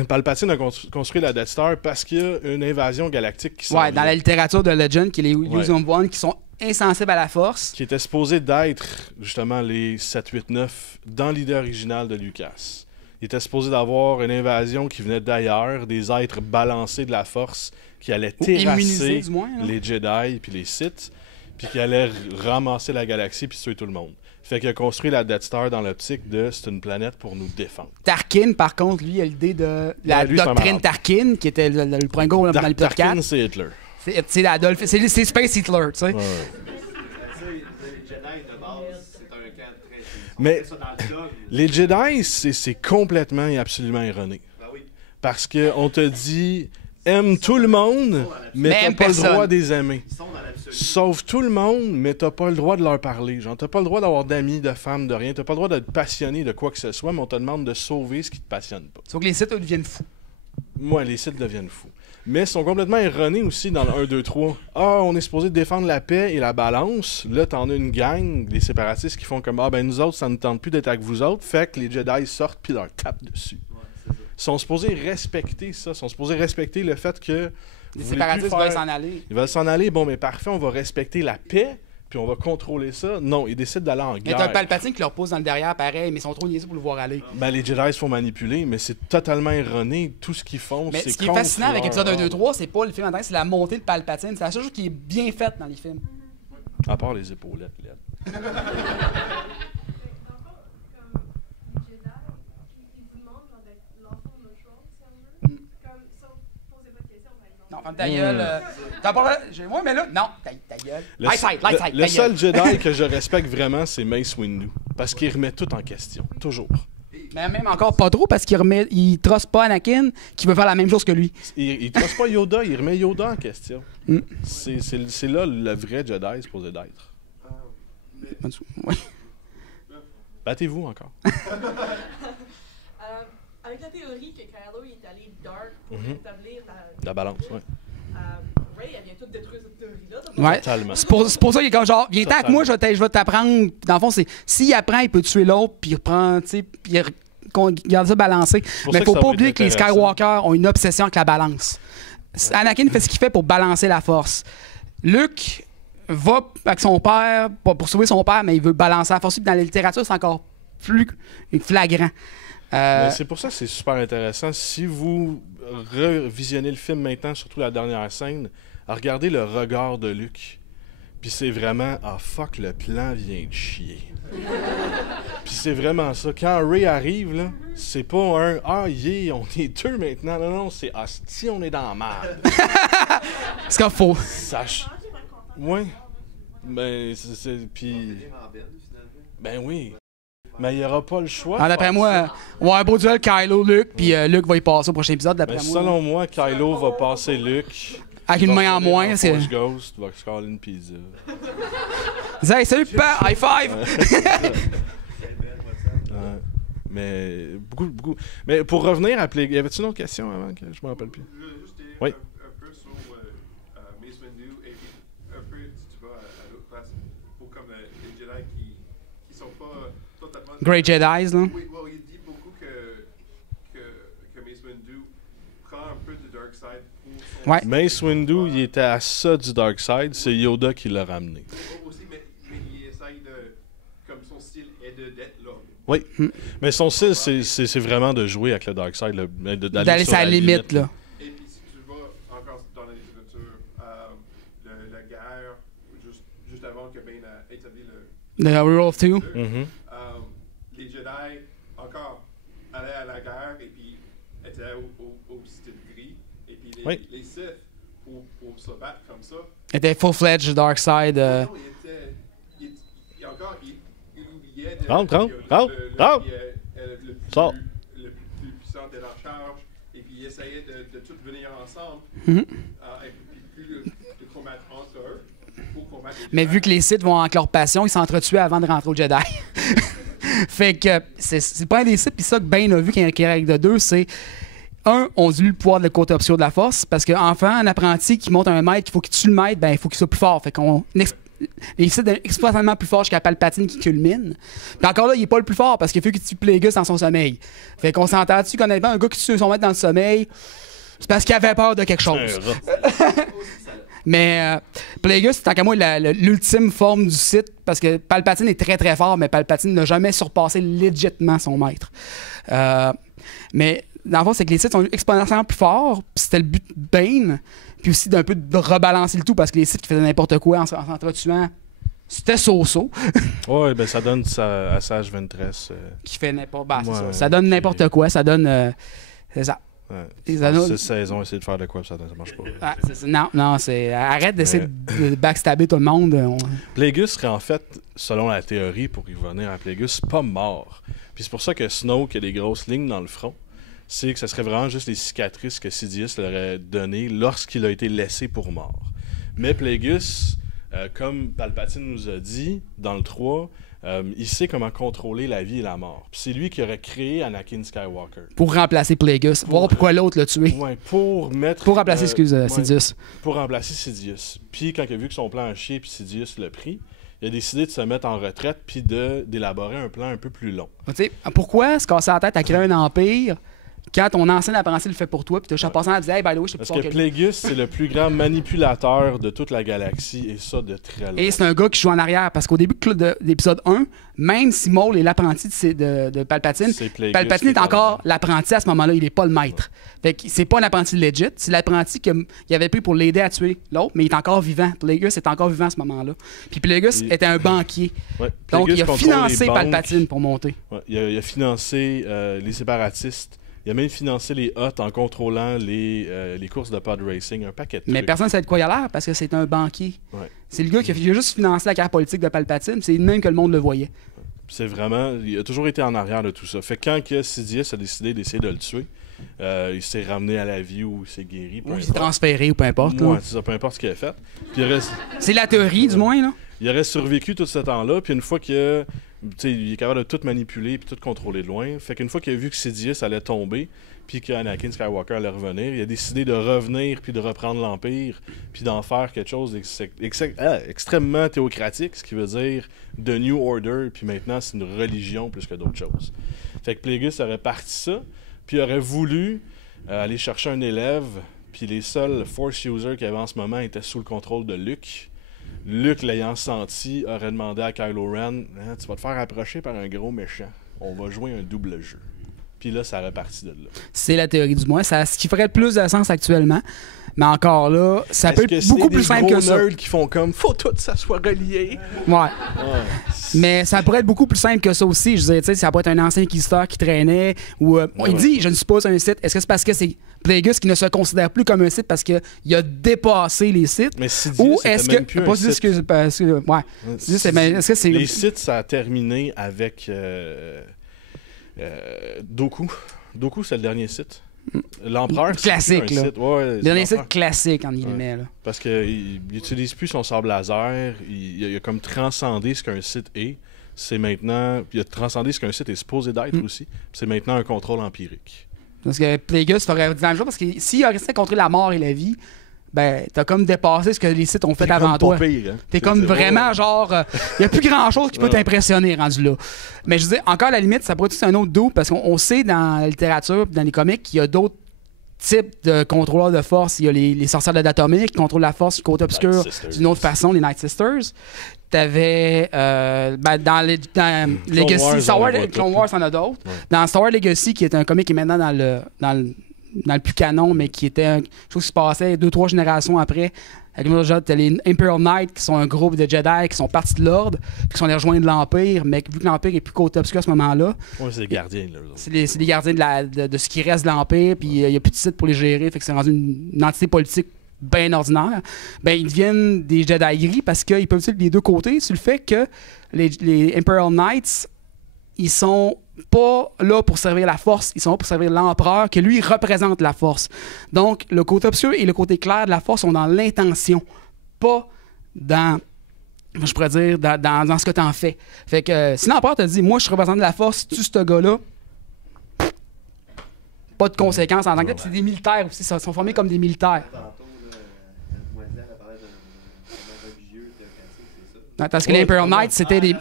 Palpatine a construit la Death Star parce qu'il y a une invasion galactique qui s'en Ouais, dans vient, la littérature de Legend, qui est les Usum One, qui sont insensibles à la force. qui était supposé d'être justement les 7, 8, 9 dans l'idée originale de Lucas. Il était supposé d'avoir une invasion qui venait d'ailleurs, des êtres balancés de la force qui allaient Ou immunisés, terrasser du moins, là. les Jedi puis les Sith, puis qui allaient ramasser la galaxie puis tuer tout le monde. Fait qu'il a construit la Death Star dans l'optique de c'est une planète pour nous défendre. Tarkin, par contre, lui, il a l'idée de la Ouais, lui, c'est un doctrine malade. Tarkin, qui était le point gros dans l'épisode 4. Tarkin, c'est Hitler. C'est Adolf, c'est Space Hitler, tu sais. Ouais, ouais. Tu sais, les Jedi de base, c'est un camp très. Mais- C'est ça dans le dogme. Les Jedi, c'est complètement et absolument erroné. Ben oui. Parce qu'on te dit aime tout le monde, mais Mais t'as aime pas le personne. droit de les aimer. Ils sont dans l'absolu. Sauve tout le monde, mais t'as pas le droit de leur parler. Genre, t'as pas le droit d'avoir d'amis, de femmes, de rien. T'as pas le droit de te passionner de quoi que ce soit, mais on te demande de sauver ce qui te passionne pas. Sauf que les Sith, eux, deviennent fous. Moi, les sites deviennent fous. Mais ils sont complètement erronés aussi dans le 1, 2, 3. Ah, on est supposé défendre la paix et la balance. Là, t'en as une gang, des séparatistes qui font comme ah, ben nous autres, ça ne tente plus d'être avec vous autres. Fait que les Jedi sortent puis leur tapent dessus. Ils sont supposés respecter ça. Ils sont supposés respecter le fait que. Les vous voulez séparatistes plus veulent faire- s'en aller. Ils veulent s'en aller. Bon, mais parfait, on va respecter la paix puis on va contrôler ça. Non, ils décident d'aller en Mais guerre. t'as un Palpatine qui leur pousse dans le derrière, pareil, mais ils sont trop niaiseux pour le voir aller. Ben, les Jedi se font manipuler, mais c'est totalement erroné. Tout ce qu'ils font, Mais c'est ce qui est contre fascinant avec leur épisode 1, 2, ordre. 3, c'est pas le film en tant que c'est la montée de Palpatine. C'est la seule chose qui est bien faite dans les films. À part les épaulettes, là. Dans le fond, comme Jedi, ils vous demandent genre, d'être l'enfant de notre chose, si on veut. Comme, sauf, posez pas de questions, par exemple. Non, ferme ta gueule. T'as pas... Ouais, mais là, non, ta gueule. Light side, Le seul Jedi que je respecte vraiment, c'est Mace Windu. Parce qu'il remet tout en question. Toujours. Mais même encore pas trop parce il trosse pas Anakin qui veut faire la même chose que lui. Il trosse pas Yoda, il remet Yoda en question. C'est là le vrai Jedi supposé d'être. Oui. Battez-vous encore. Avec la théorie que Kylo est allé dark pour établir La balance, oui. Rey, elle vient tout détruire cette théorie-là. Ouais. Totalement. C'est pour ça qu'il est comme genre, viens-t'en avec moi, je vais t'apprendre. Dans le fond, c'est s'il apprend, il peut tuer l'autre, puis il reprend, tu sais, puis il garde ça balancé. Mais ça faut que pas ça va oublier être que les Skywalker ont une obsession avec la balance. Anakin fait ce qu'il fait pour balancer la force. Luke va avec son père, pas pour sauver son père, mais il veut balancer la force. Puis dans la littérature, c'est encore plus flagrant. Mais c'est pour ça que c'est super intéressant. Si vous revisionnez le film maintenant, surtout la dernière scène, regardez le regard de Luke. Puis c'est vraiment « Ah fuck, le plan vient de chier. » Puis c'est vraiment ça. Quand Rey arrive, là, c'est pas un « Ah yeah, on est deux maintenant. » Non, c'est « Ah si, on est dans la merde. » C'est qu'il faut. Sache. Oui. Ben, puis... Ben oui. Mais il n'y aura pas le choix. Ah, d'après moi, on va avoir un beau duel Kylo-Luke, puis Luke va y passer au prochain épisode, d'après Ben, moi. selon moi, Kylo va passer Luke. Avec une main en moins. Force C'est... Ghost va se caler une pizza. Hey, salut, papa! High five! Ouais. Mais beaucoup. Mais pour revenir à Plagueis, y avait-tu une autre question avant que je me rappelle plus? Juste Oui. un peu sur Mace Windu et puis un peu, si tu vas à l'autre place, pour comme les Jedi qui sont pas totalement... Great Jedis, là. Oui, well, il dit beaucoup que Mace Windu prend un peu de Dark Side pour son... Ouais. Mace Windu, il était à ça du Dark Side, c'est Yoda qui l'a ramené. Aussi, mais il essaye de... Comme son style est d'être là. Oui. Mais son style, c'est vraiment de jouer avec le Dark Side, D'aller sur la limite, là. Et puis si tu vas encore dans la littérature, la guerre, juste avant que Bane a établi le... The Rule of Two. Les Jedi, encore, allaient à la guerre et puis étaient au style gris. Et puis les Sith, pour se battre comme ça... Était full-fledged Dark Side. Non, il encore... Il est Rentre. le Sors. plus puissant de leur charge, et puis ils essayaient de tout venir ensemble, et puis de combattre entre eux, pour combattre les Mais Jedi. vu que les Sith vont avec leur passion, ils s'entretuaient avant de rentrer au Jedi. Fait que c'est pas un des Sith, puis ça que Bane a vu qu'il y a règle de deux, c'est on dilue le pouvoir de la côté obscur de la force, parce qu'enfant, un apprenti qui monte un maître, qu'il faut qu'il tue le maître, ben il faut qu'il soit plus fort. Fait qu'on il essaie d'être explosivement plus fort jusqu'à Palpatine qui culmine. Puis encore là, il est pas le plus fort parce qu'il faut qu'il tue Plagueis dans son sommeil. Fait qu'on s'entend dessus qu'honnêtement, un gars qui tue son maître dans le sommeil, c'est parce qu'il avait peur de quelque chose. Mais Plagueis, tant qu'à moi, l'ultime forme du Sith, parce que Palpatine est très très fort, mais Palpatine n'a jamais surpassé légitimement son maître. Mais dans le fond, c'est que les Sith sont exponentiellement plus forts, puis c'était le but de Bane, puis aussi d'un peu de rebalancer le tout, parce que les Sith qui faisaient n'importe quoi en s'entretuant, c'était so-so. Ouais, ben ça donne à Sage Ventress. Qui fait n'importe quoi. Ouais, ça donne n'importe quoi, ça donne. C'est ça. Ouais. Les anneaux- 6 saisons, essayer de faire de quoi, ça marche pas. Ah, non, c'est. Arrête d'essayer de backstabber tout le monde. Plagueis serait en fait, selon la théorie, pour y revenir à Plagueis, pas mort. Puis c'est pour ça que Snoke a des grosses lignes dans le front. C'est que ce serait vraiment juste les cicatrices que Sidious leur aurait données lorsqu'il a été laissé pour mort. Mais Plagueis, comme Palpatine nous a dit dans le 3, il sait comment contrôler la vie et la mort. Puis c'est lui qui aurait créé Anakin Skywalker. Pour remplacer Plagueis. Voir pourquoi l'autre l'a tué. Ouais, pour remplacer, Sidious. Pour remplacer Sidious. Puis quand il a vu que son plan a chié puis Sidious l'a pris, il a décidé de se mettre en retraite puis d'élaborer un plan un peu plus long. Tu sais, pourquoi se casser la tête à créer un empire quand ton ancien apprenti le fait pour toi, puis t'as juste passant à dire, hey, by the way, je sais plus Parce que Plagueis, c'est le plus grand manipulateur de toute la galaxie, et ça de très loin. Et c'est un gars qui joue en arrière, parce qu'au début de l'épisode 1, même si Maul est l'apprenti de Palpatine, Palpatine est encore l'apprenti à ce moment-là, il est pas le maître. Fait que c'est pas un apprenti legit, c'est l'apprenti qu'il avait pris pour l'aider à tuer l'autre, mais il est encore vivant. Plagueis est encore vivant à ce moment-là. Puis Plagueis était un banquier. Ouais, donc il a financé les Palpatine pour monter. Ouais, il a financé les séparatistes. Il a même financé les Hutt en contrôlant les courses de pod racing, un paquet de trucs. Mais personne ne sait de quoi il a l'air parce que c'est un banquier. Ouais. C'est le gars qui a juste financé la carrière politique de Palpatine, c'est le même que le monde le voyait. C'est vraiment... Il a toujours été en arrière de tout ça. Fait que quand Sidious a décidé d'essayer de le tuer, il s'est ramené à la vie ou il s'est guéri. Ou il s'est transféré ou peu importe. Ouais, c'est ça, peu importe ce qu'il a fait. Puis c'est la théorie, du moins, là. Il aurait survécu tout ce temps-là, puis une fois qu'il il est capable de tout manipuler puis tout contrôler de loin. Fait qu'une fois qu'il a vu que Sidious allait tomber, puis qu'Anakin Skywalker allait revenir, il a décidé de revenir puis de reprendre l'Empire, puis d'en faire quelque chose d'extrêmement théocratique, ce qui veut dire The New Order, puis maintenant c'est une religion plus que d'autres choses. Fait que Plagueis aurait parti ça, puis aurait voulu aller chercher un élève, puis les seuls Force users qu'il y avait en ce moment étaient sous le contrôle de Luke. Luke, l'ayant senti, aurait demandé à Kylo Ren, tu vas te faire approcher par un gros méchant. On va jouer un double jeu. Puis là, ça aurait parti de là. C'est la théorie du moins. Ce qui ferait le plus de sens actuellement. Mais encore là, ça peut être beaucoup plus simple que ça. Nerds qui font comme, faut tout ça soit relié. Ouais. Mais ça pourrait être beaucoup plus simple que ça aussi. Je disais, ça pourrait être un ancien inquisiteur qui traînait. Ou il dit, je ne suis pas un Sith. Est-ce que c'est parce que c'est Plagueis qui ne se considère plus comme un Sith parce qu'il a dépassé les Sith? Mais Sidious, c'était même plus un Sith. Est-ce que c'est... Les Sith, ça a terminé avec Dooku. Dooku, c'est le dernier Sith. L'empereur, classique, c'est là. Ouais, le dernier Sith classique, en guillemets. Là. Parce qu'il n'utilise plus son sabre laser. Il a comme transcendé ce qu'un Sith est. C'est maintenant... Il a transcendé ce qu'un Sith est supposé d'être aussi. C'est maintenant un contrôle empirique. Parce que Plagueis t'aurait dit dans le jour, parce que s'il a resté contre la mort et la vie, ben, t'as comme dépassé ce que les Sith ont fait avant toi. Pire, hein? T'es comme vraiment genre... Il n'y a plus grand-chose qui peut t'impressionner rendu là. Mais je dis, encore à la limite, ça pourrait être un autre doute, parce qu'on sait dans la littérature, dans les comics, qu'il y a d'autres types de contrôleurs de force. Il y a les sorcières de la date atomique qui contrôlent la force du côté obscur d'une autre façon, les Night Sisters. T'avais dans Legacy, Star Wars, Clone Wars, en a d'autres. Ouais. Dans Star Wars Legacy, qui est un comic qui est maintenant dans le plus canon, mais qui était quelque chose qui se passait 2-3 générations après. Avec t'as les Imperial Knights, qui sont un groupe de Jedi qui sont partis de l'Ordre, puis qui sont les rejoints de l'Empire, mais vu que l'Empire est plus côté obscur à ce moment-là. Ouais, c'est les gardiens, là. C'est les gardiens de ce qui reste de l'Empire, puis il n'y a plus de site pour les gérer, fait que c'est rendu une entité politique bien ordinaire. Ben, ils deviennent des Jedi gris parce qu'ils peuvent utiliser les deux côtés sur le fait que les Imperial Knights, ils sont pas là pour servir la force, ils sont là pour servir l'empereur, que lui représente la force. Donc, le côté obscur et le côté clair de la force sont dans l'intention, pas dans, je pourrais dire, dans ce que tu en fais. Fait que si l'empereur te dit, moi je représente la force, tu ce gars-là, pas de conséquences en tant que tel. C'est des militaires aussi, ils sont formés comme des militaires. Parce que les Imperial Knights, c'était des...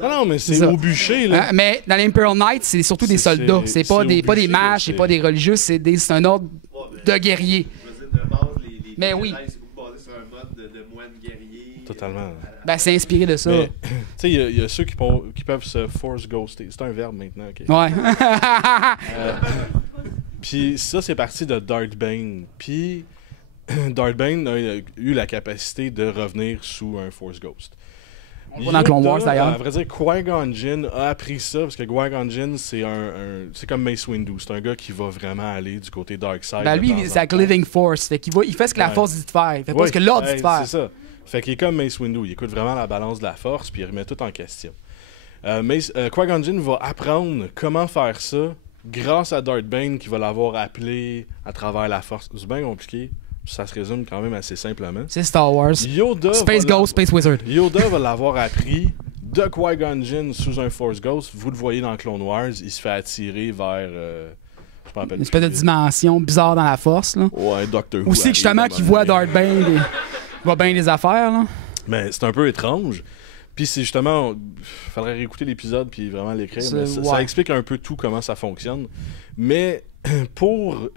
Non, mais c'est au bûcher, là. Mais dans les Imperial Knights, c'est surtout des soldats. C'est pas des mages, c'est pas des religieux, c'est un ordre de guerriers. Mais oui. Totalement. Ben, c'est inspiré de ça. Tu sais, il y a ceux qui peuvent se force ghoster. C'est un verbe maintenant, OK? Ouais. Puis ça, c'est parti de Darth Bane. Puis... Darth Bane a eu la capacité de revenir sous un Force Ghost. Dans Clone Wars, d'ailleurs. À vrai dire, Qui-Gon Jinn a appris ça, parce que Qui-Gon Jinn, c'est comme Mace Windu. C'est un gars qui va vraiment aller du côté Dark Side. Ben lui, c'est avec Living Force. Fait il fait ce que la Force dit de faire. Il fait pas ce que l'ordre dit de faire. C'est ça. Fait qu'il est comme Mace Windu. Il écoute vraiment la balance de la Force, puis il remet tout en question. Qui-Gon Jinn va apprendre comment faire ça grâce à Darth Bane, qui va l'avoir appelé à travers la Force. C'est bien compliqué. Ça se résume quand même assez simplement. C'est Star Wars. Space Ghost, Space Wizard. Yoda va l'avoir appris de Qui-Gon Jinn sous un Force Ghost. Vous le voyez dans Clone Wars, il se fait attirer vers... je me rappelle une espèce de dimension bizarre dans la Force. Là. Ouais, Doctor Who. Aussi, justement, qu'il voit Darth Bane, il voit bien les affaires. Là. Mais c'est un peu étrange. Puis c'est justement, faudrait réécouter l'épisode puis vraiment l'écrire, mais ça explique un peu tout comment ça fonctionne. Mais pour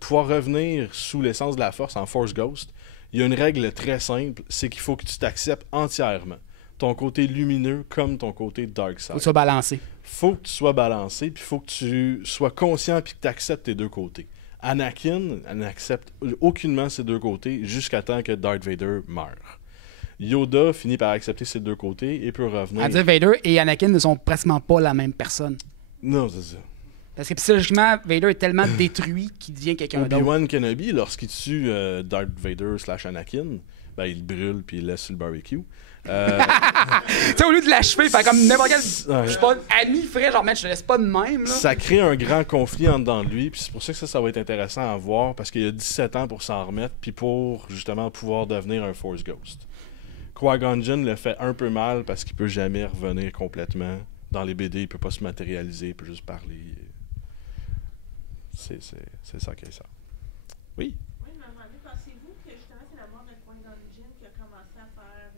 pouvoir revenir sous l'essence de la Force en Force Ghost, il y a une règle très simple, c'est qu'il faut que tu t'acceptes entièrement. Ton côté lumineux comme ton côté dark side. Faut que tu sois balancé. Faut que tu sois balancé, puis faut que tu sois conscient puis que tu acceptes tes deux côtés. Anakin n'accepte aucunement ses deux côtés jusqu'à temps que Darth Vader meurt. Yoda finit par accepter ses deux côtés et peut revenir. À dire, Vader et Anakin ne sont pratiquement pas la même personne. Non, c'est ça. Parce que psychologiquement, Vader est tellement détruit qu'il devient quelqu'un d'autre. Obi-Wan Kenobi, lorsqu'il tue Darth Vader / Anakin, ben, il le brûle puis il le laisse sur le barbecue. Tu sais, au lieu de l'achever, il fait comme n'importe quel. Je suis pas ami frais, genre, man, je te laisse pas de même. Là. Ça crée un grand conflit en dedans de lui, puis c'est pour ça que ça va être intéressant à voir, parce qu'il y a 17 ans pour s'en remettre, puis pour justement pouvoir devenir un Force Ghost. Qui-Gon Jinn le fait un peu mal parce qu'il peut jamais revenir complètement. Dans les BD, il peut pas se matérialiser, il peut juste parler. C'est ça qui est ça. Oui? Oui, je me demandais, pensez-vous que justement c'est la mort de Qui-Gon Jinn qui a commencé à faire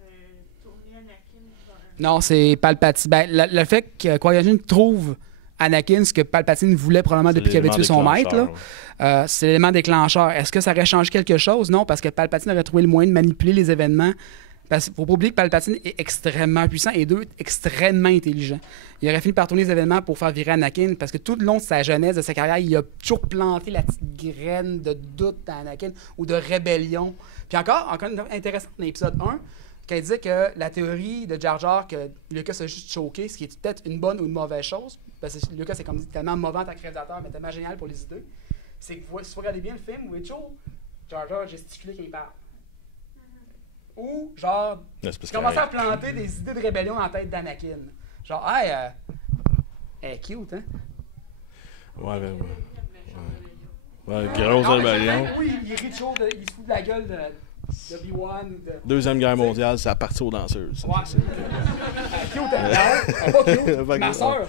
tourner Anakin vers... Non, c'est Palpatine. Ben, le fait que Qui-Gon Jinn trouve Anakin, ce que Palpatine voulait probablement depuis qu'il avait tué son maître, là, c'est l'élément déclencheur. Est-ce que ça aurait changé quelque chose? Non, parce que Palpatine aurait trouvé le moyen de manipuler les événements. Parce qu'il ne faut pas oublier que Palpatine est extrêmement puissant et extrêmement intelligent. Il aurait fini par tourner les événements pour faire virer Anakin parce que tout le long de sa jeunesse, de sa carrière, il a toujours planté la petite graine de doute dans Anakin ou de rébellion. Puis encore intéressant dans l'épisode 1, quand il disait que la théorie de Jar Jar que Lucas a juste choqué, ce qui est peut-être une bonne ou une mauvaise chose, parce que Lucas est comme dit, tellement mauvais en tant que réalisateur, mais tellement génial pour les idées, c'est que si vous regardez bien le film, où il est toujours Jar Jar gesticulé quand il parle. Ou, genre, commencer à planter des idées de rébellion en tête d'Anakin. Genre, hey, elle est cute, hein? Ouais. Ouais, grosse rébellion. Oui, il rit chaud, il se fout de la gueule de Obi-Wan. Deuxième guerre mondiale, c'est la partie aux danseuses. Ouais. Cute, elle pas cute. Ma soeur.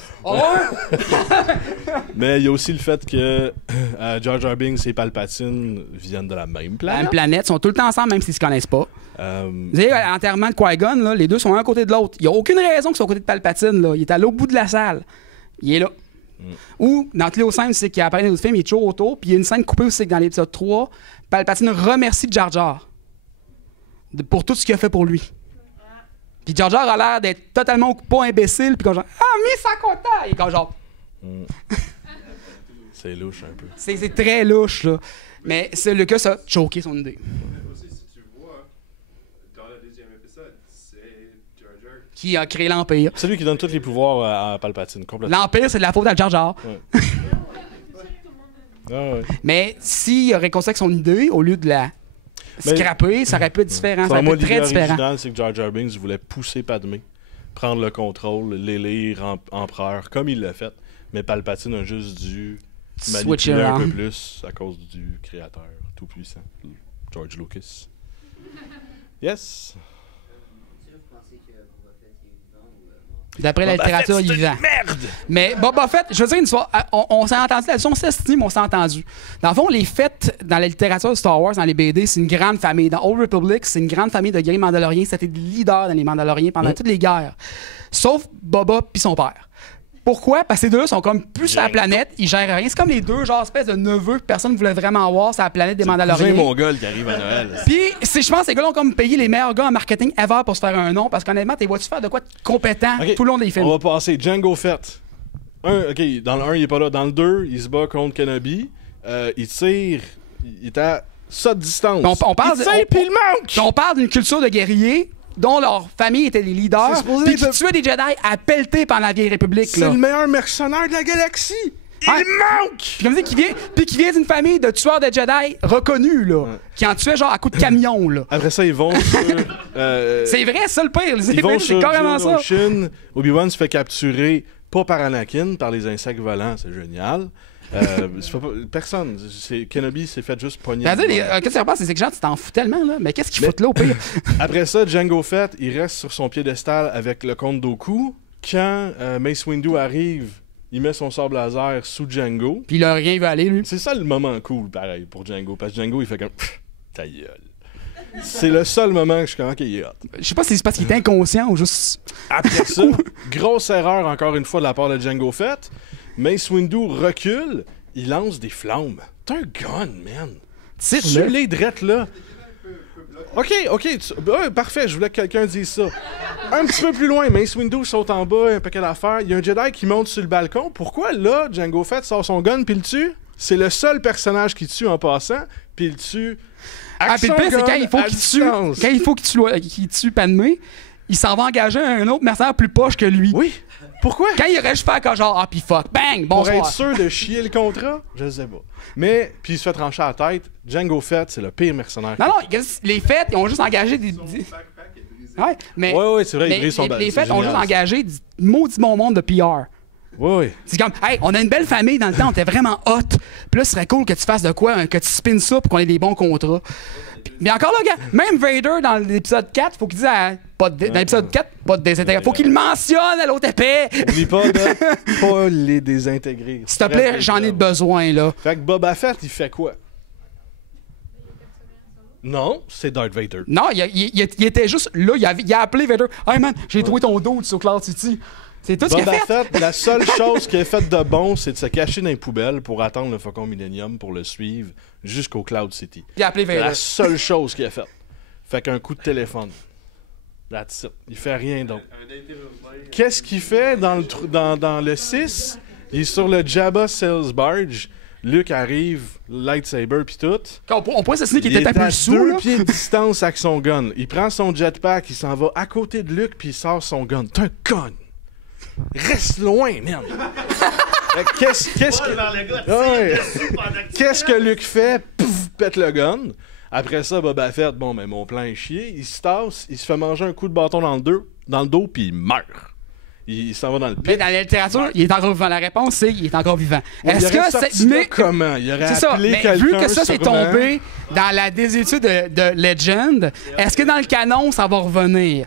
Mais il y a aussi le fait que Jar Jar Binks et Palpatine viennent de la même planète. La même planète, ils sont tout le temps ensemble, même s'ils se connaissent pas. Vous savez, à l'enterrement de Qui-Gon, là, les deux sont un à côté de l'autre. Il n'y a aucune raison qu'ils soient à côté de Palpatine. Là. Il est à l'autre bout de la salle. Il est là. Ou, dans Cléo 5, c'est qu'il apparaît dans d'autres films, il est toujours autour. Puis il y a une scène coupée aussi que dans l'épisode 3, Palpatine remercie Jar Jar pour tout ce qu'il a fait pour lui. Puis Jar Jar a l'air d'être totalement pas imbécile. Puis quand genre, mais ça content! Il est comme genre. C'est louche un peu. C'est très louche, là. Mais c'est Lucas a choqué son idée. Aussi, si tu vois, dans le deuxième épisode, c'est Jar Jar Qui a créé l'Empire. C'est lui qui donne tous les pouvoirs à Palpatine, complètement. L'Empire, c'est de la faute à Jar Jar. Ouais. Ah ouais. Mais s'il aurait constaté son idée, au lieu de la scraper, ça aurait pu être différent. Ça aurait pu être très différent. L'original, c'est que Jar Jar Binks voulait pousser Padmé, prendre le contrôle, l'élire empereur, comme il l'a fait. Mais Palpatine a juste dû manipuler un peu plus à cause du créateur tout-puissant, George Lucas. Yes! D'après la littérature, il est vivant. Merde! Mais Boba Fett, je veux dire une histoire. On s'est entendu là-dessus, on s'estime, on s'est entendu. Dans le fond, les Fett, dans la littérature de Star Wars, dans les BD, c'est une grande famille. Dans Old Republic, c'est une grande famille de guerriers mandaloriens. C'était des leaders dans les Mandaloriens pendant toutes les guerres. Sauf Boba puis son père. Pourquoi? Parce que ces deux-là sont comme plus sur la planète, ils gèrent rien. C'est comme les deux, genre, espèce de neveux que personne ne voulait vraiment avoir sur la planète des Mandaloriens. C'est mongol qui arrive à Noël. Puis, je pense que ces gars-là ont comme payé les meilleurs gars en marketing ever pour se faire un nom, parce qu'honnêtement, t'es vois-tu faire de quoi de compétent tout le long des films? On va passer Jango Fett. OK, dans le 1, il est pas là. Dans le 2, il se bat contre Kenobi. Il tire. Il est à ça de distance. On parle il tire, puis il manque! On parle d'une culture de guerriers dont leur famille était les leaders, puis qui tuaient des Jedi à pelleter pendant la Vieille République. C'est le meilleur mercenaire de la galaxie! Il manque! Puis comme ça, qui vient d'une famille de tueurs de Jedi reconnus, là, qui en tuaient genre à coups de camion, là. Après ça, ils vont sur... c'est vrai, ça, le pire. Ils vont c'est carrément ça. Obi-Wan se fait capturer, pas par Anakin, par les insectes volants. C'est génial. Personne. Kenobi s'est fait juste pogner. Qu'est-ce que tu penses? C'est que genre, tu t'en fous tellement, là. Mais qu'est-ce qu'ils foutent là, au pire? Après ça, Jango Fett, il reste sur son piédestal avec le comte Dooku. Quand Mace Windu arrive, il met son sabre laser sous Jango. Puis là, rien, il veut aller, lui. C'est ça le moment cool, pareil, pour Jango. Parce que Jango, il fait comme ta gueule. C'est le seul moment que je suis comme, OK, il est hot. Je sais pas si c'est parce qu'il est inconscient ou juste... Après ça, grosse erreur encore une fois de la part de Jango Fett. Mace Windu recule, il lance des flammes. T'as un gun, man. Tire-le. Tu les drettes là. OK, parfait, je voulais que quelqu'un dise ça. Un petit peu plus loin, Mace Windu saute en bas, un paquet d'affaires. Il y a un Jedi qui monte sur le balcon. Pourquoi, là, Jango Fett sort son gun puis le tue? C'est le seul personnage qui tue en passant, puis il tue... Puis le pire, c'est quand il faut qu'il tue Padmé, il s'en va engager un autre mercenaire plus poche que lui. Oui. Pourquoi? Quand il aurait juste fait comme genre, puis fuck, bang, Pour bonsoir. être sûr de chier le contrat? Je sais pas. Mais, puis il se fait trancher la tête. Jango Fett, c'est le pire mercenaire. Non, les Fett, ils ont juste engagé des... Ouais, mais... Ouais, c'est vrai, ils brisent son les Fett ont juste engagé du maudit bon monde de PR. Oui. C'est comme, hey, on a une belle famille dans le temps, on était vraiment hot. Puis là, ce serait cool que tu fasses de quoi, que tu spins ça pour qu'on ait des bons contrats. Mais encore là, gars, même Vader dans l'épisode 4, faut qu'il dise dans l'épisode 4, pas de désintégrer. Faut qu'il le mentionne à l'autre épée. Oublie pas de pas les désintégrer. S'il te plaît, j'en ai besoin, là. Fait que Boba Fett, il fait quoi? Non, c'est Darth Vader. Non, il était juste là, il a appelé Vader. Hey man, j'ai trouvé ton dos sur Cloud City. C'est tout ce qu'il a Boba fait. Fett, la seule chose qu'il a faite de bon, c'est de se cacher dans les poubelles pour attendre le Faucon Millennium pour le suivre jusqu'au Cloud City. Il a appelé C'est Vader. la seule chose qu'il a faite. Fait qu'un coup de téléphone. That's it. Il fait rien d'autre. Qu'est-ce qu'il fait dans le 6? Il est sur le Jabba Sails Barge. Luke arrive, lightsaber pis tout. On pourrait s'assumer qu'il Il était un est à peu sous, 2 là. pieds de distance avec son gun. Il prend son jetpack, il s'en va à côté de Luke puis il sort son gun. T'as un gun! Reste loin, merde! Qu'est-ce que Luke fait? Pouf, pète le gun. Après ça, Boba Fett, bon, mais mon plan est chié. Il se tasse, il se fait manger un coup de bâton dans le dos, puis il meurt. Il s'en va dans le Mais pit. dans la littérature, il est encore vivant. La réponse, c'est il est encore vivant. Il aurait sorti là comment? Il aurait C'est ça, appelé mais quelqu'un vu que ça, c'est sûrement. tombé dans la désuétude de Legend, est-ce que dans le canon, ça va revenir?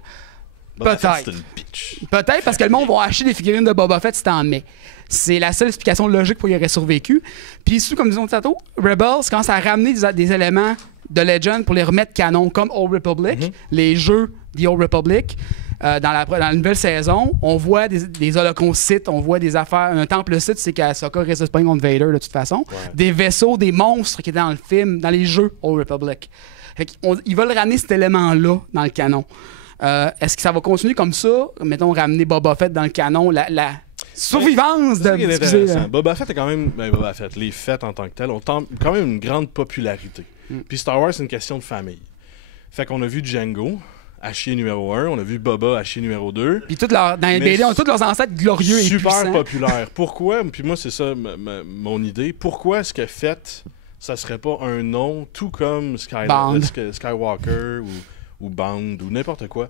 Boba Fett, Peut-être. c'est une bitch. Peut-être parce que le monde va acheter des figurines de Boba Fett si t'en mets. C'est la seule explication logique pour qu'il aurait survécu. Puis, sous, comme disons tantôt, Rebels commence à ramener des éléments de Legend pour les remettre canon, comme Old Republic, les jeux The Old Republic. Dans la nouvelle saison, on voit des holocaustes Sith, on voit des affaires. Un temple Sith, c'est qu'Ahsoka résiste pas contre Vader de toute façon. Ouais. Des vaisseaux, des monstres qui étaient dans le film, dans les jeux Old Republic. Fait ils veulent ramener cet élément-là dans le canon. Est-ce que ça va continuer comme ça? Mettons, ramener Boba Fett dans le canon, la survivance C'est ça de... qui est excusez, intéressant. Boba Fett est quand même... Boba Fett, les Fett en tant que tel, ont quand même une grande popularité. Puis Star Wars, c'est une question de famille. Fait qu'on a vu Django, Hachier numéro 1, on a vu Boba, Hachier numéro 2. Puis dans les BD, on a tous leurs ancêtres glorieux et super puissants. populaire. Pourquoi? Puis moi, c'est ça mon idée. Pourquoi est-ce que Fett, ça serait pas un nom tout comme Skywalker ou Bond ou n'importe quoi?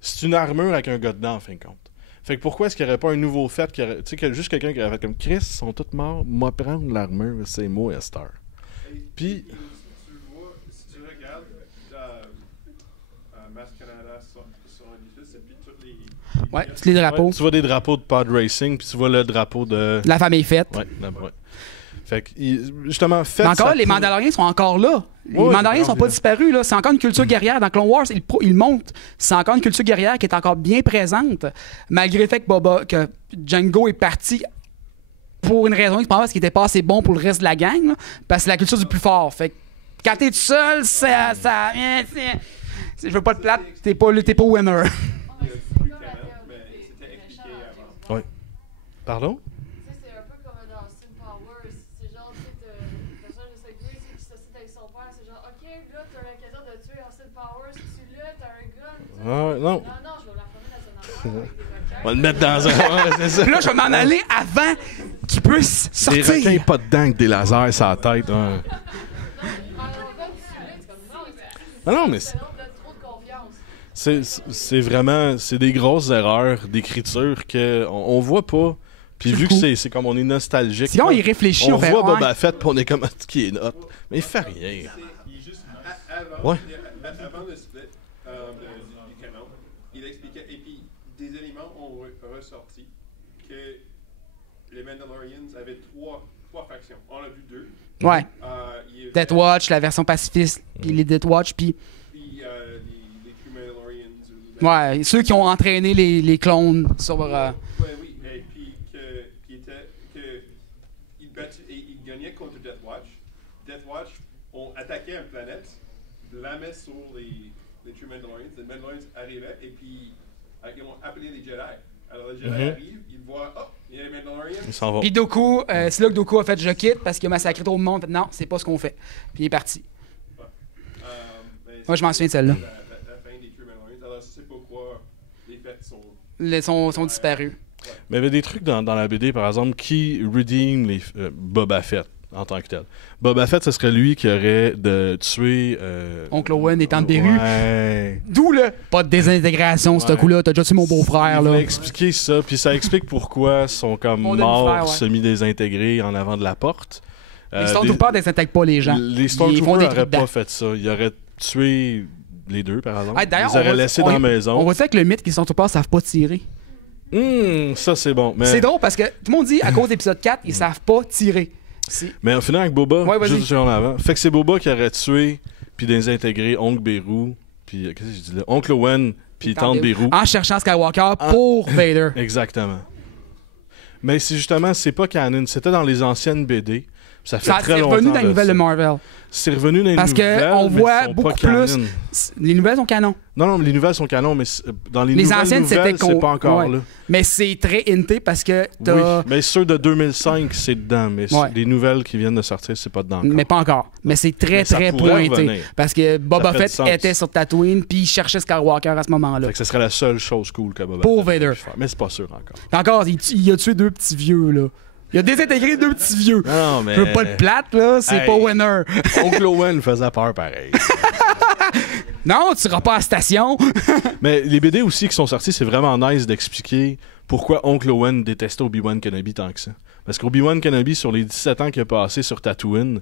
C'est une armure avec un gars dedans, en fin de compte. Fait que pourquoi est-ce qu'il n'y aurait pas un nouveau Fett qui aurait, tu sais, juste quelqu'un qui aurait fait comme Chris, ils sont tous morts, moi prendre l'armure, c'est moi, Esther. Puis. Si tu regardes Mass Canada sur l'édifice, et puis tous les. Ouais, tous les drapeaux. Ouais, tu vois des drapeaux de pod racing, puis tu vois le drapeau de. La famille Fett. Ouais. Fait que, justement, Fett. Mais encore, les Mandaloriens sont encore là. Les Mandaloriens sont pas disparus. Là. C'est encore une culture guerrière. Dans Clone Wars, ils montent. C'est encore une culture guerrière qui est encore bien présente, malgré le fait que Django est parti pour une raison, parce qu'il était pas assez bon pour le reste de la gang. Là, parce que c'est la culture du plus fort. Fait que quand t'es tout seul, je veux pas te plate, t'es pas winner. Pardon? C'est un peu comme dans Austin Powers. C'est genre, tu sais, le personnage de Segway qui s'associe avec son père. C'est genre, OK, là, t'as l'occasion de tuer Austin Powers. Tu l'as, t'as un gun. Non. Non, je vais la remettre dans son enfant avec des requins. On va le mettre dans un. Ouais, c'est ça. Puis là, je vais m'en aller avant qu'il puisse Des sortir. requins pas dedans avec des lasers sur la tête. Ouais. Non, mais. C'est trop de confiance. C'est vraiment. C'est des grosses erreurs d'écriture qu'on voit pas. Puis vu que c'est comme on est nostalgique. Sinon, il réfléchit. On fait, voit ouais. Boba Fett puis on est comme qui est note. Mais il fait rien. Il est juste avant, Ouais. avant le split du canon, il expliquait, et puis des éléments ont ressorti que les Mandalorians avaient trois factions. On a vu deux. Ouais. Il y avait- Death Watch, la version pacifiste, puis les Death Watch, puis Puis Ouais, ceux qui ont entraîné les clones sur... Oui, et puis il gagnait contre Death Watch. Death Watch ont attaqué une planète, blâmaient sur les True Mandalorians. Les Mandalorians arrivaient et puis ils ont appelé les Jedi. Alors les Jedi arrivent, ils voient, oh, il y a les Mandalorians. Ils s'en vont. Puis Dooku, c'est là que Dooku a fait « je quitte » parce qu'il a massacré trop de monde. Non, c'est pas ce qu'on fait. Puis il est parti. Moi, je m'en souviens de celle-là. La fin des True Mandalorians. Alors, je sais pas pourquoi les fêtes sont disparus. Mais il y avait des trucs dans la BD, par exemple, qui redeem Boba Fett en tant que tel. Boba Fett, ce serait lui qui aurait de tuer... Oncle Owen étant de Beru. Ouais. D'où le pas de désintégration, ce coup-là. T'as déjà tué mon beau-frère. Il Là. va expliquer ça, puis ça explique pourquoi ils sont comme Mon morts, demi-frère, ouais. semi-désintégrés en avant de la porte. Les Stormtroopers désintègrent pas les gens. Les Ils font Stormtroopers des n'auraient trucs dedans. pas fait ça. Ils auraient tué les deux, par exemple. Ah, d'ailleurs, ils auraient laissé dans la maison. On voit ça avec le mythe que les Stormtroopers savent pas tirer. Ça, c'est bon. Mais... C'est drôle parce que tout le monde dit à cause de l'épisode 4, ils savent pas tirer. Mais au final, avec Boba, Ouais, vas-y. juste une seconde avant, fait que c'est Boba qui aurait tué puis désintégré Oncle Beru, puis qu'est-ce que je dis là? Oncle Owen, puis Tante Beru. En cherchant Skywalker pour Vader. Exactement. Mais c'est justement, c'est pas canon. C'était dans les anciennes BD. Ça fait Ça très c'est longtemps. revenu dans les nouvelles ça. de Marvel. C'est revenu dans les Parce nouvelles. que on mais voit ils sont beaucoup pas plus. canon. Les nouvelles sont canon. Non, mais les nouvelles sont canon, mais dans les Les nouvelles anciennes, nouvelles, c'était c'est pas encore ouais. là. Mais c'est très hinté parce que t'as. Oui, mais ceux de 2005, c'est dedans. Mais Ouais. les nouvelles qui viennent de sortir, c'est pas dedans encore. Mais pas encore. Mais c'est très, Mais ça très pourrait pointé. revenir. Parce que Boba Ça fait Fett du sens. était sur Tatooine, puis il cherchait Skywalker à ce moment-là. Fait que ce serait la seule chose cool que Boba Pour Fett Vader. aurait pu faire. Mais c'est pas sûr encore. Encore, il a tué deux petits vieux, là. Il a désintégré deux petits vieux. Non, mais... Je veux pas le plate, là, c'est Hey. pas winner. Oncle Owen faisait peur pareil. Non, tu iras pas à la station. Mais les BD aussi qui sont sortis, c'est vraiment nice d'expliquer pourquoi Oncle Owen détestait Obi-Wan Kenobi tant que ça. Parce qu'Obi-Wan Kenobi, sur les 17 ans qu'il a passé sur Tatooine,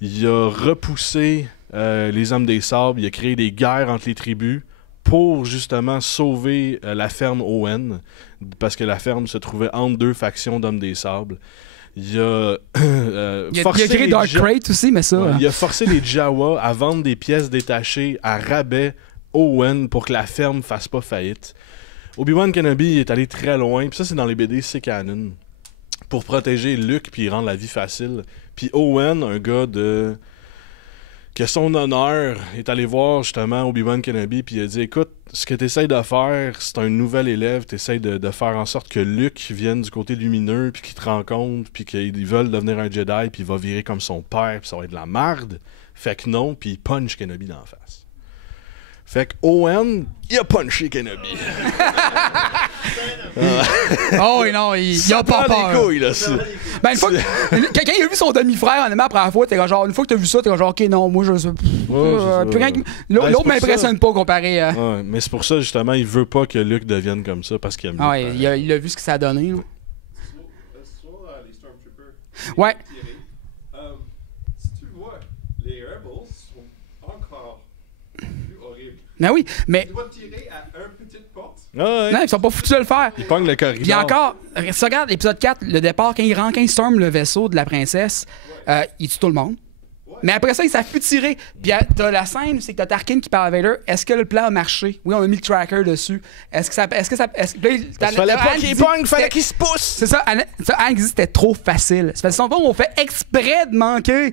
il a repoussé les Hommes des Sables, il a créé des guerres entre les tribus pour justement sauver la ferme Owen, parce que la ferme se trouvait entre deux factions d'Hommes des Sables. Il a Il a forcé créé les Dark Ja- Crate aussi, mais ça. Ouais, il a forcé les Jawa à vendre des pièces détachées à rabais Owen pour que la ferme fasse pas faillite. Obi-Wan Kenobi est allé très loin, puis ça c'est dans les BD, c'est canon, pour protéger Luke puis rendre la vie facile. Puis Owen, un gars que son honneur est allé voir justement Obi-Wan Kenobi puis il a dit écoute, ce que tu essaies de faire, c'est un nouvel élève, tu essaies de faire en sorte que Luke vienne du côté lumineux puis qu'il te rencontre puis qu'ils veulent devenir un Jedi puis il va virer comme son père puis ça va être de la merde. Fait que non, puis il punch Kenobi dans la face. Fait que Owen, il a punché Kenobi. Oh, et non, il a pas prend des peur. couilles, là, ça. Ben, une fois que, quand il a vu son demi-frère, honnêtement, la première fois, t'es genre, une fois que t'as vu ça, t'es genre, ok, non, moi, je sais. c'est Plus ça. rien que- Ben, L'autre c'est pour m'impressionne pas comparé à. Ouais, mais c'est pour ça, justement, il veut pas que Luke devienne comme ça parce qu'il aime Ah Luke, ouais, pareil. il a vu ce que ça a donné. là. Sur les Stormtroopers. Ouais. Tirés. Si tu vois, les Rebels sont encore plus horribles. Ben oui, mais. Tu vas tirer à une petite porte. Ah ouais. Non, ils sont pas foutus de le faire. Il pogne le corridor. Puis encore, si tu regardes l'épisode 4, le départ, quand il storm le vaisseau de la princesse, il tue tout le monde. Mais après ça, ils savent plus tirer. Puis t'as la scène, c'est que t'as Tarkin qui parle à Vader. Est-ce que le plan a marché? Oui, on a mis le tracker dessus. Est-ce que ça. Là, Fallait pas qu'il pogne, fallait qu'il se pousse. C'est ça, Anne dit c'était trop facile. C'est parce qu'on fait exprès de manquer.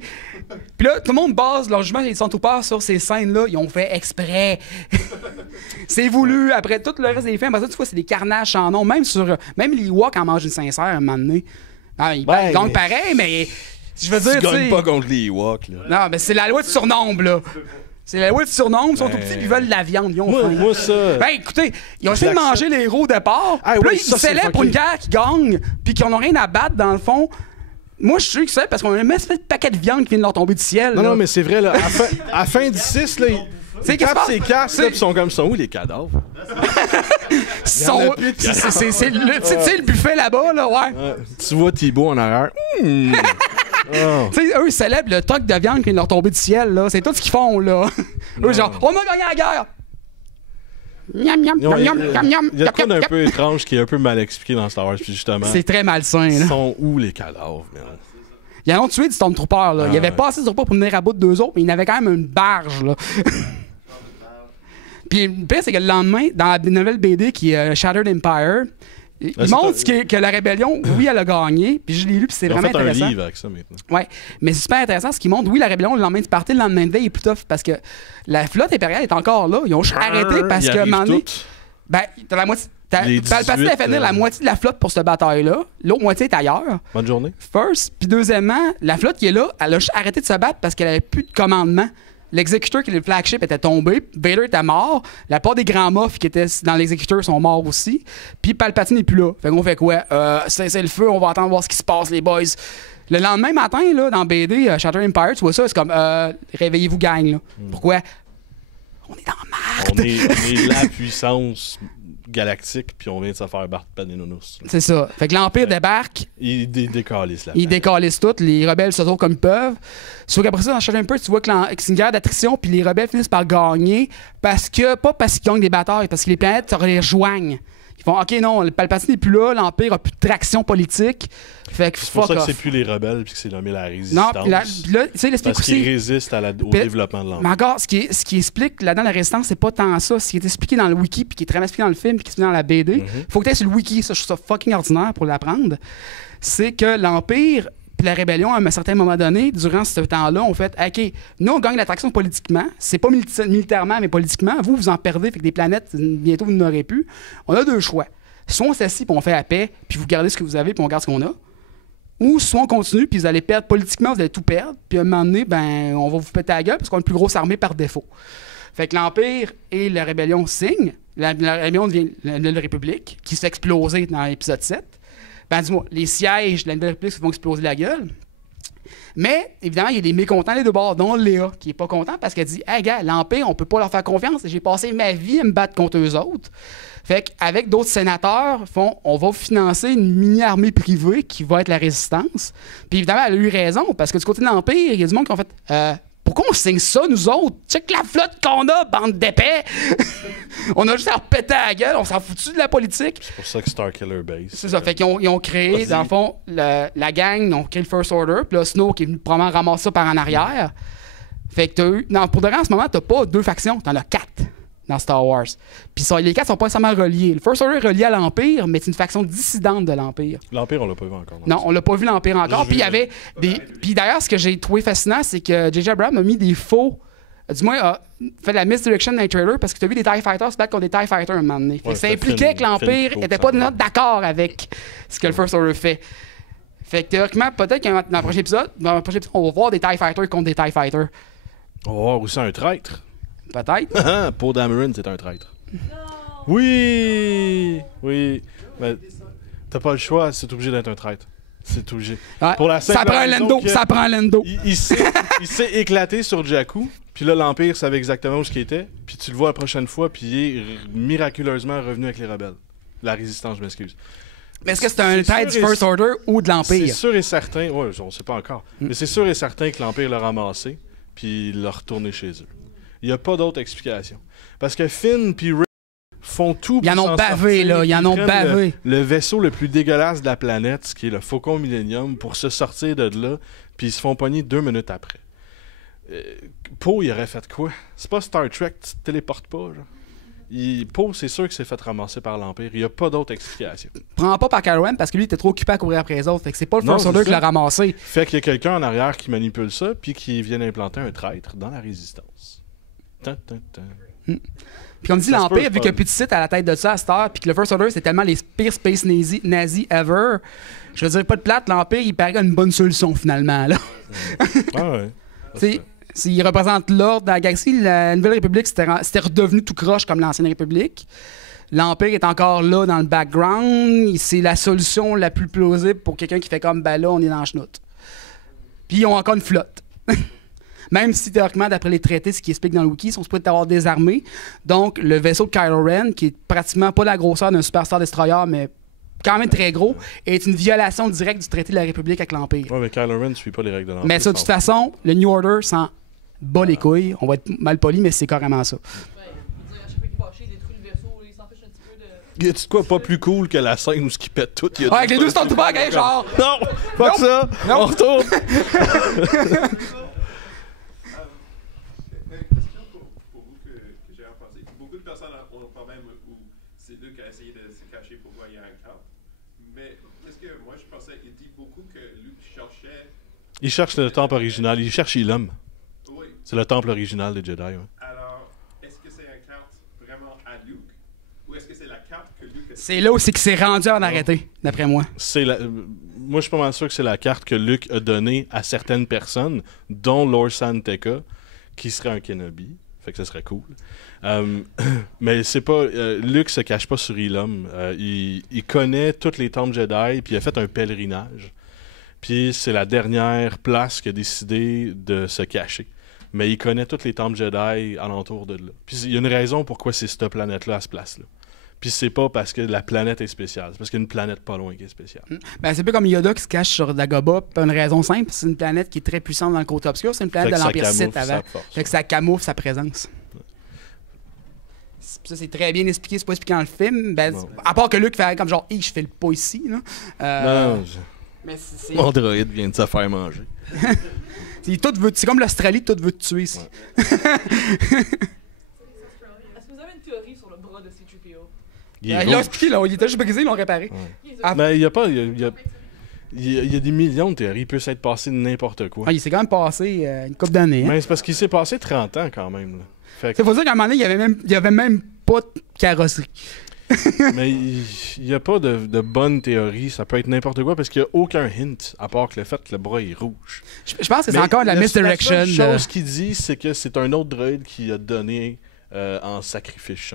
Puis là, tout le monde base leur jugement et ils sont tout part sur ces scènes-là. Ils ont fait exprès. C'est voulu. Après tout le reste des films, après ça, tu vois, c'est des carnages sans nom. Même les Ewoks en mangent une sincère à un moment donné. Ah, ils Ouais, gagnent mais- pareil, mais je veux Tu dire, tu gagnes sais. pas contre les Ewoks, là. Non, mais c'est la loi du surnombre, là. C'est la loi du surnombre. Ils sont tout petits puis ils veulent de la viande. Ils ont faim. Moi, ça... Ben écoutez, ils ont essayé de manger les héros au départ. Ah, Puis là, oui, ils ça, c'est célèbrent pour fucké. une guerre qui gagne, puis qu'ils n'ont rien à battre dans le fond. Moi, je suis sûr que c'est parce qu'on a un espèce de paquet de viande qui vient de leur tomber du ciel. Non, là. non, mais c'est vrai, là. À la fin du 6, là, C'est ils qu'est-ce tapent qui se ses passe? casques, là, C'est- pis ils sont comme ça. Où les cadavres? Ils sont- y en a plus de c'est le, tu sais, le buffet là-bas, là, ouais. Tu vois Thibaut en arrière. Oh. Tu sais, eux, ils célèbrent le truc de viande qui vient de leur tomber du ciel, là. C'est tout ce qu'ils font, là. Eux, genre, on a gagné la guerre! Miam, miam, Non, miam, miam, miam, Il y a de quoi miam, d'un peu étrange qui est un peu mal expliqué dans Star Wars, puis justement. C'est très malsain, là. Sont où les cadavres, man? Ils en ont tué du Stormtrooper, là. Il y avait ouais. pas assez de Stormtroopers pour venir à bout de deux autres, mais il y en avait quand même une barge, là. Puis le pire, c'est que le lendemain, dans la nouvelle BD qui est Shattered Empire, il montre que la rébellion, oui, elle a gagné. Puis je l'ai lu, puis c'est vraiment intéressant. Ils ont fait un livre avec ça maintenant. Ouais, mais c'est super intéressant ce qu'ils montrent. Oui, la rébellion, le lendemain du party, le lendemain de veille, est plus tough parce que la flotte impériale est encore là. Ils ont arrêté parce que, à un moment donné, ben, t'as la moitié. Palpatine a fait venir la moitié de la flotte pour cette bataille-là. L'autre moitié est ailleurs. Bonne journée. First. Puis deuxièmement, la flotte qui est là, elle a arrêté de se battre parce qu'elle avait plus de commandement. L'exécuteur qui est le flagship était tombé. Vader était mort. La part des grands moffs qui étaient dans l'exécuteur sont morts aussi. Puis Palpatine n'est plus là. Fait qu'on fait quoi? C'est le feu, on va attendre voir ce qui se passe, les boys. Le lendemain matin, là, dans BD, Shattered Empire, tu vois ça, c'est comme réveillez-vous, gang. Là. Pourquoi? On est dans Marte. On est la puissance galactique, puis on vient de se faire battre par des nounous. C'est ça. Fait que l'Empire débarque. Ils décalissent là. Ils décalissent tout. Les rebelles se trouvent comme ils peuvent. Sauf qu'après ça, dans Shattered Empire, tu vois que c'est une guerre d'attrition, puis les rebelles finissent par gagner pas parce qu'ils gagnent des batailles, parce que les planètes se rejoignent. Ils font OK, non, le Palpatine n'est plus là, l'Empire a plus de traction politique. Fait que c'est pour ça que c'est plus les rebelles puis que c'est nommé la résistance. Non, là, tu sais, parce qu'ils résistent au développement de l'Empire. Mais encore, ce qui explique là-dedans la résistance, c'est pas tant ça. Ce qui est expliqué dans le wiki puis qui est très bien expliqué dans le film puis qui est expliqué dans la BD. Faut que tu aies sur le wiki, ça, je trouve ça fucking ordinaire pour l'apprendre. C'est que l'Empire puis la rébellion, à un certain moment donné, durant ce temps-là, ont fait OK, nous, on gagne l'attraction politiquement. C'est pas militairement, mais politiquement. Vous en perdez, fait que des planètes, bientôt, vous n'aurez plus. On a deux choix. Soit on s'assit puis on fait la paix, puis vous gardez ce que vous avez puis on garde ce qu'on a. Ou soit on continue puis vous allez perdre politiquement, vous allez tout perdre. Puis à un moment donné, ben, on va vous péter la gueule parce qu'on a une plus grosse armée par défaut. Fait que l'Empire et la rébellion signent. La rébellion devient la Nouvelle République, qui s'est explosée dans l'épisode 7. Ben, dis-moi, les sièges de la Nouvelle République se vont exploser la gueule. Mais, évidemment, il y a des mécontents les deux bords, dont Léa, qui est pas content parce qu'elle dit « Hey, gars, l'Empire, on peut pas leur faire confiance. J'ai passé ma vie à me battre contre eux autres. » Fait qu'avec d'autres sénateurs, on va financer une mini-armée privée qui va être la Résistance. Puis, évidemment, elle a eu raison parce que du côté de l'Empire, il y a du monde qui ont fait pourquoi on signe ça, nous autres? Check la flotte qu'on a, bande d'épais! On a juste à repéter à la gueule, on s'en fout de la politique. C'est pour ça que Starkiller Base. C'est ça, fait qu'ils ont créé, dans le fond, la gang, ils ont créé le First Order, puis là, Snoke qui est venu probablement ramasser ça par en arrière. Fait que t'as eu. Non, pour de vrai, en ce moment, t'as pas 2 factions, t'en as 4 dans Star Wars. Puis les 4 sont pas nécessairement reliés. Le First Order est relié à l'Empire, mais c'est une faction dissidente de l'Empire. L'Empire, on l'a pas vu encore. Non, on l'a pas vu l'Empire encore. Puis il y avait des. Puis d'ailleurs, ce que j'ai trouvé fascinant, c'est que J.J. Abrams a mis des faux. Du moins, a fait de la misdirection dans les trailers parce que tu as vu des TIE Fighters se battre contre des TIE Fighters à un moment donné. Fait que ça impliquait que l'Empire n'était pas d'accord avec ce que le First Order fait. Fait que théoriquement, peut-être que dans le prochain épisode, on va voir des TIE Fighters contre des TIE Fighters. On va voir aussi un traître. Peut-être. Poe Dameron, c'est un traître. Oui! Oui. Mais t'as pas le choix, c'est obligé d'être un traître. C'est obligé. Ouais. Pour la ça prend un Lando. Ça prend un Lando. Il s'est éclaté sur Jakku. Puis là, l'Empire savait exactement où ce qu'il était. Puis tu le vois la prochaine fois. Puis il est miraculeusement revenu avec les rebelles. La résistance, je m'excuse. Mais est-ce que c'est un traître du First Order ou de l'Empire? C'est sûr et certain. Ouais, on sait pas encore. Mais c'est sûr et certain que l'Empire l'a ramassé. Puis l'a retourné chez eux. Il n'y a pas d'autre explication. Parce que Finn puis Rey font tout pour Ils en ont bavé, là. Ils en ont bavé. Le vaisseau le plus dégueulasse de la planète, ce qui est le Faucon Millennium, pour se sortir de là, puis ils se font pogner 2 minutes après. Poe, il aurait fait quoi? C'est pas Star Trek, tu te téléportes pas, genre. Poe, c'est sûr qu'il s'est fait ramasser par l'Empire. Il n'y a pas d'autre explication. Prends pas par Kylo Ren parce que lui, il était trop occupé à courir après les autres. Fait que c'est pas le First Order qui l'a ramassé. Fait qu'il y a quelqu'un en arrière qui manipule ça, puis qui vient implanter un traître dans la Résistance. Puis comme dit l'Empire, vu qu'il n'y a plus de site à la tête de ça à cette heure, puis que le First Order, c'est tellement les pires space nazis ever, je veux dire, pas de plate, l'Empire, il paraît une bonne solution finalement, là. Ah ouais. Il représente l'ordre dans la galaxie. La Nouvelle République, c'était redevenu tout croche comme l'Ancienne République. L'Empire est encore là dans le background. C'est la solution la plus plausible pour quelqu'un qui fait comme, ben là, on est dans la chenoute. Puis ils ont encore une flotte. Même si, théoriquement, d'après les traités, ce qui explique dans le wiki, ils sont supposés avoir désarmés. Donc, le vaisseau de Kylo Ren, qui est pratiquement pas la grosseur d'un Super Star Destroyer, mais quand même très gros, est une violation directe du traité de la République avec l'Empire. Ouais, mais Kylo Ren ne suit pas les règles de l'Empire. Mais ça, de toute façon, le New Order s'en bat les couilles. On va être mal poli, mais c'est carrément ça. Y a-tu de quoi pas plus cool que la scène où ce qui pète tout? Ouais, avec les deux Stormtroopers, genre! Non! Pas que ça! Non. On retourne! Une question pour vous que j'ai à penser. Beaucoup de on parle même où c'est Luke qui a essayé de se cacher pourquoi il y a un camp. Mais qu'est-ce que moi je pensais, il dit beaucoup que Luke cherchait. Il cherche le temple original, il cherche Elam. Oui. C'est le temple original des Jedi. Ouais. Alors, est-ce que c'est une carte vraiment à Luke ou est-ce que c'est la carte que Luke a. C'est là où c'est qu'il s'est rendu à en arrêter, d'après moi. Moi, je suis pas mal sûr que c'est la carte que Luke a donnée à certaines personnes, dont Lord Santeca, qui serait un Kenobi. Fait que ça serait cool. Mais c'est pas. Luke se cache pas sur Elam. Il connaît toutes les temples Jedi, puis il a fait un pèlerinage. Puis c'est la dernière place qu'il a décidé de se cacher. Mais il connaît toutes les temples Jedi alentour de là. Puis il y a une raison pourquoi c'est cette planète-là à cette place-là. Puis c'est pas parce que la planète est spéciale, c'est parce qu'il y a une planète pas loin qui est spéciale. Ben, c'est un peu comme Yoda qui se cache sur Dagobah, pour une raison simple, c'est une planète qui est très puissante dans le côté obscur, c'est une planète de l'Empire Sith avant. Fait que ça camoufle sa présence. Ça, c'est très bien expliqué, c'est pas expliqué dans le film. Ben, à part que Luke fait comme genre, je fais le pas ici. Là. Non, mais c'est... Mon droïde vient de se faire manger. C'est comme l'Australie, tout veut te tuer ici. Est-ce que vous avez une théorie sur le bras de C-3PO? Il Ils l'ont expliqué, là, il était juste brisé, ils l'ont réparé. Ouais. Mais il y a pas. Il y a des millions de théories. Il peut s'être passé n'importe quoi. Il s'est quand même passé une couple d'années. Mais c'est parce qu'il s'est passé 30 ans quand même. Là. C'est pour ça qu'à un moment donné, il y avait même pas de carrosserie. Mais il n'y a pas de bonne théorie. Ça peut être n'importe quoi parce qu'il n'y a aucun hint à part que le fait que le bras est rouge. Je pense que c'est encore de la misdirection. La seule chose qu'il dit, c'est que c'est un autre droïde qui a donné en sacrifice.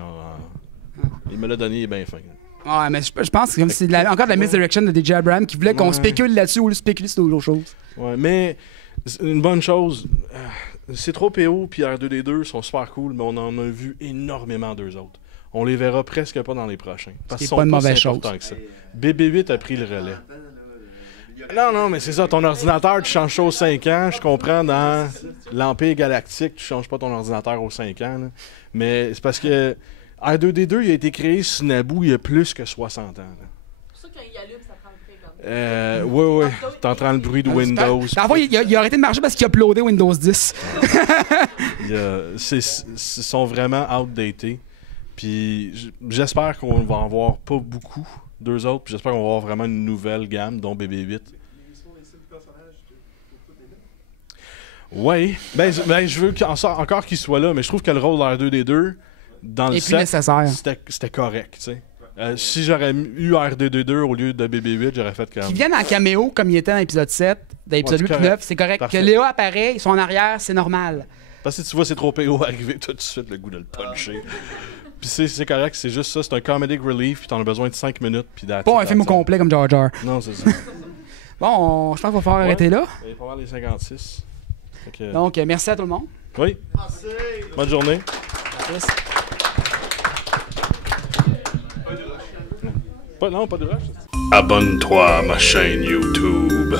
Il me l'a donné, il est bien fin. Ouais, mais je pense que c'est encore de la misdirection de DJ Abrams qui voulait qu'on spécule là-dessus ou spéculer sur d'autres choses. Ouais, mais une bonne chose, C-3PO et R2-D2 sont super cool, mais on en a vu énormément d'eux autres. On les verra presque pas dans les prochains. Parce qu'ils sont pas une mauvaise chose. Que ça. BB-8 a pris le relais. Non, mais c'est ça. Ton ordinateur, tu changes ça aux 5 ans. Je comprends, dans l'Empire Galactique, tu changes pas ton ordinateur aux 5 ans. Là. Mais c'est parce que R2-D2, il a été créé sur Naboo il y a plus que 60 ans. C'est pour ça qu'il allume, ça prend le prix comme Oui. T'entends le bruit de Windows. Parfois, il a arrêté de marcher parce qu'il a uploadé Windows 10. Ils sont vraiment outdated. Puis j'espère qu'on va en voir pas beaucoup, d'eux autres. Puis j'espère qu'on va avoir vraiment une nouvelle gamme, dont BB-8. Ils sont les seuls personnages pour toutes les Oui. Ben, je veux encore qu'ils soient là, mais je trouve que le rôle d'R2-D2 dans le set, c'était correct, tu sais. Si j'aurais eu R2-D2 au lieu de BB-8, j'aurais fait comme... Qu'ils viennent en caméo comme il était dans l'épisode 7, dans l'épisode 8 et 9, c'est correct. Parfait. Que Léa apparaît, ils sont en arrière, c'est normal. Parce que tu vois C-3PO arriver tout de suite, le goût de le puncher. Puis c'est correct, c'est juste ça, c'est un comedic relief, puis t'en as besoin de 5 minutes, puis pas un film au complet comme Jar Jar. Non, c'est ça. Bon, je pense qu'il va falloir arrêter là. Il va falloir les 56. Donc, merci à tout le monde. Oui. Merci. Bonne journée. Merci. Non, pas de rush. Abonne-toi à ma chaîne YouTube.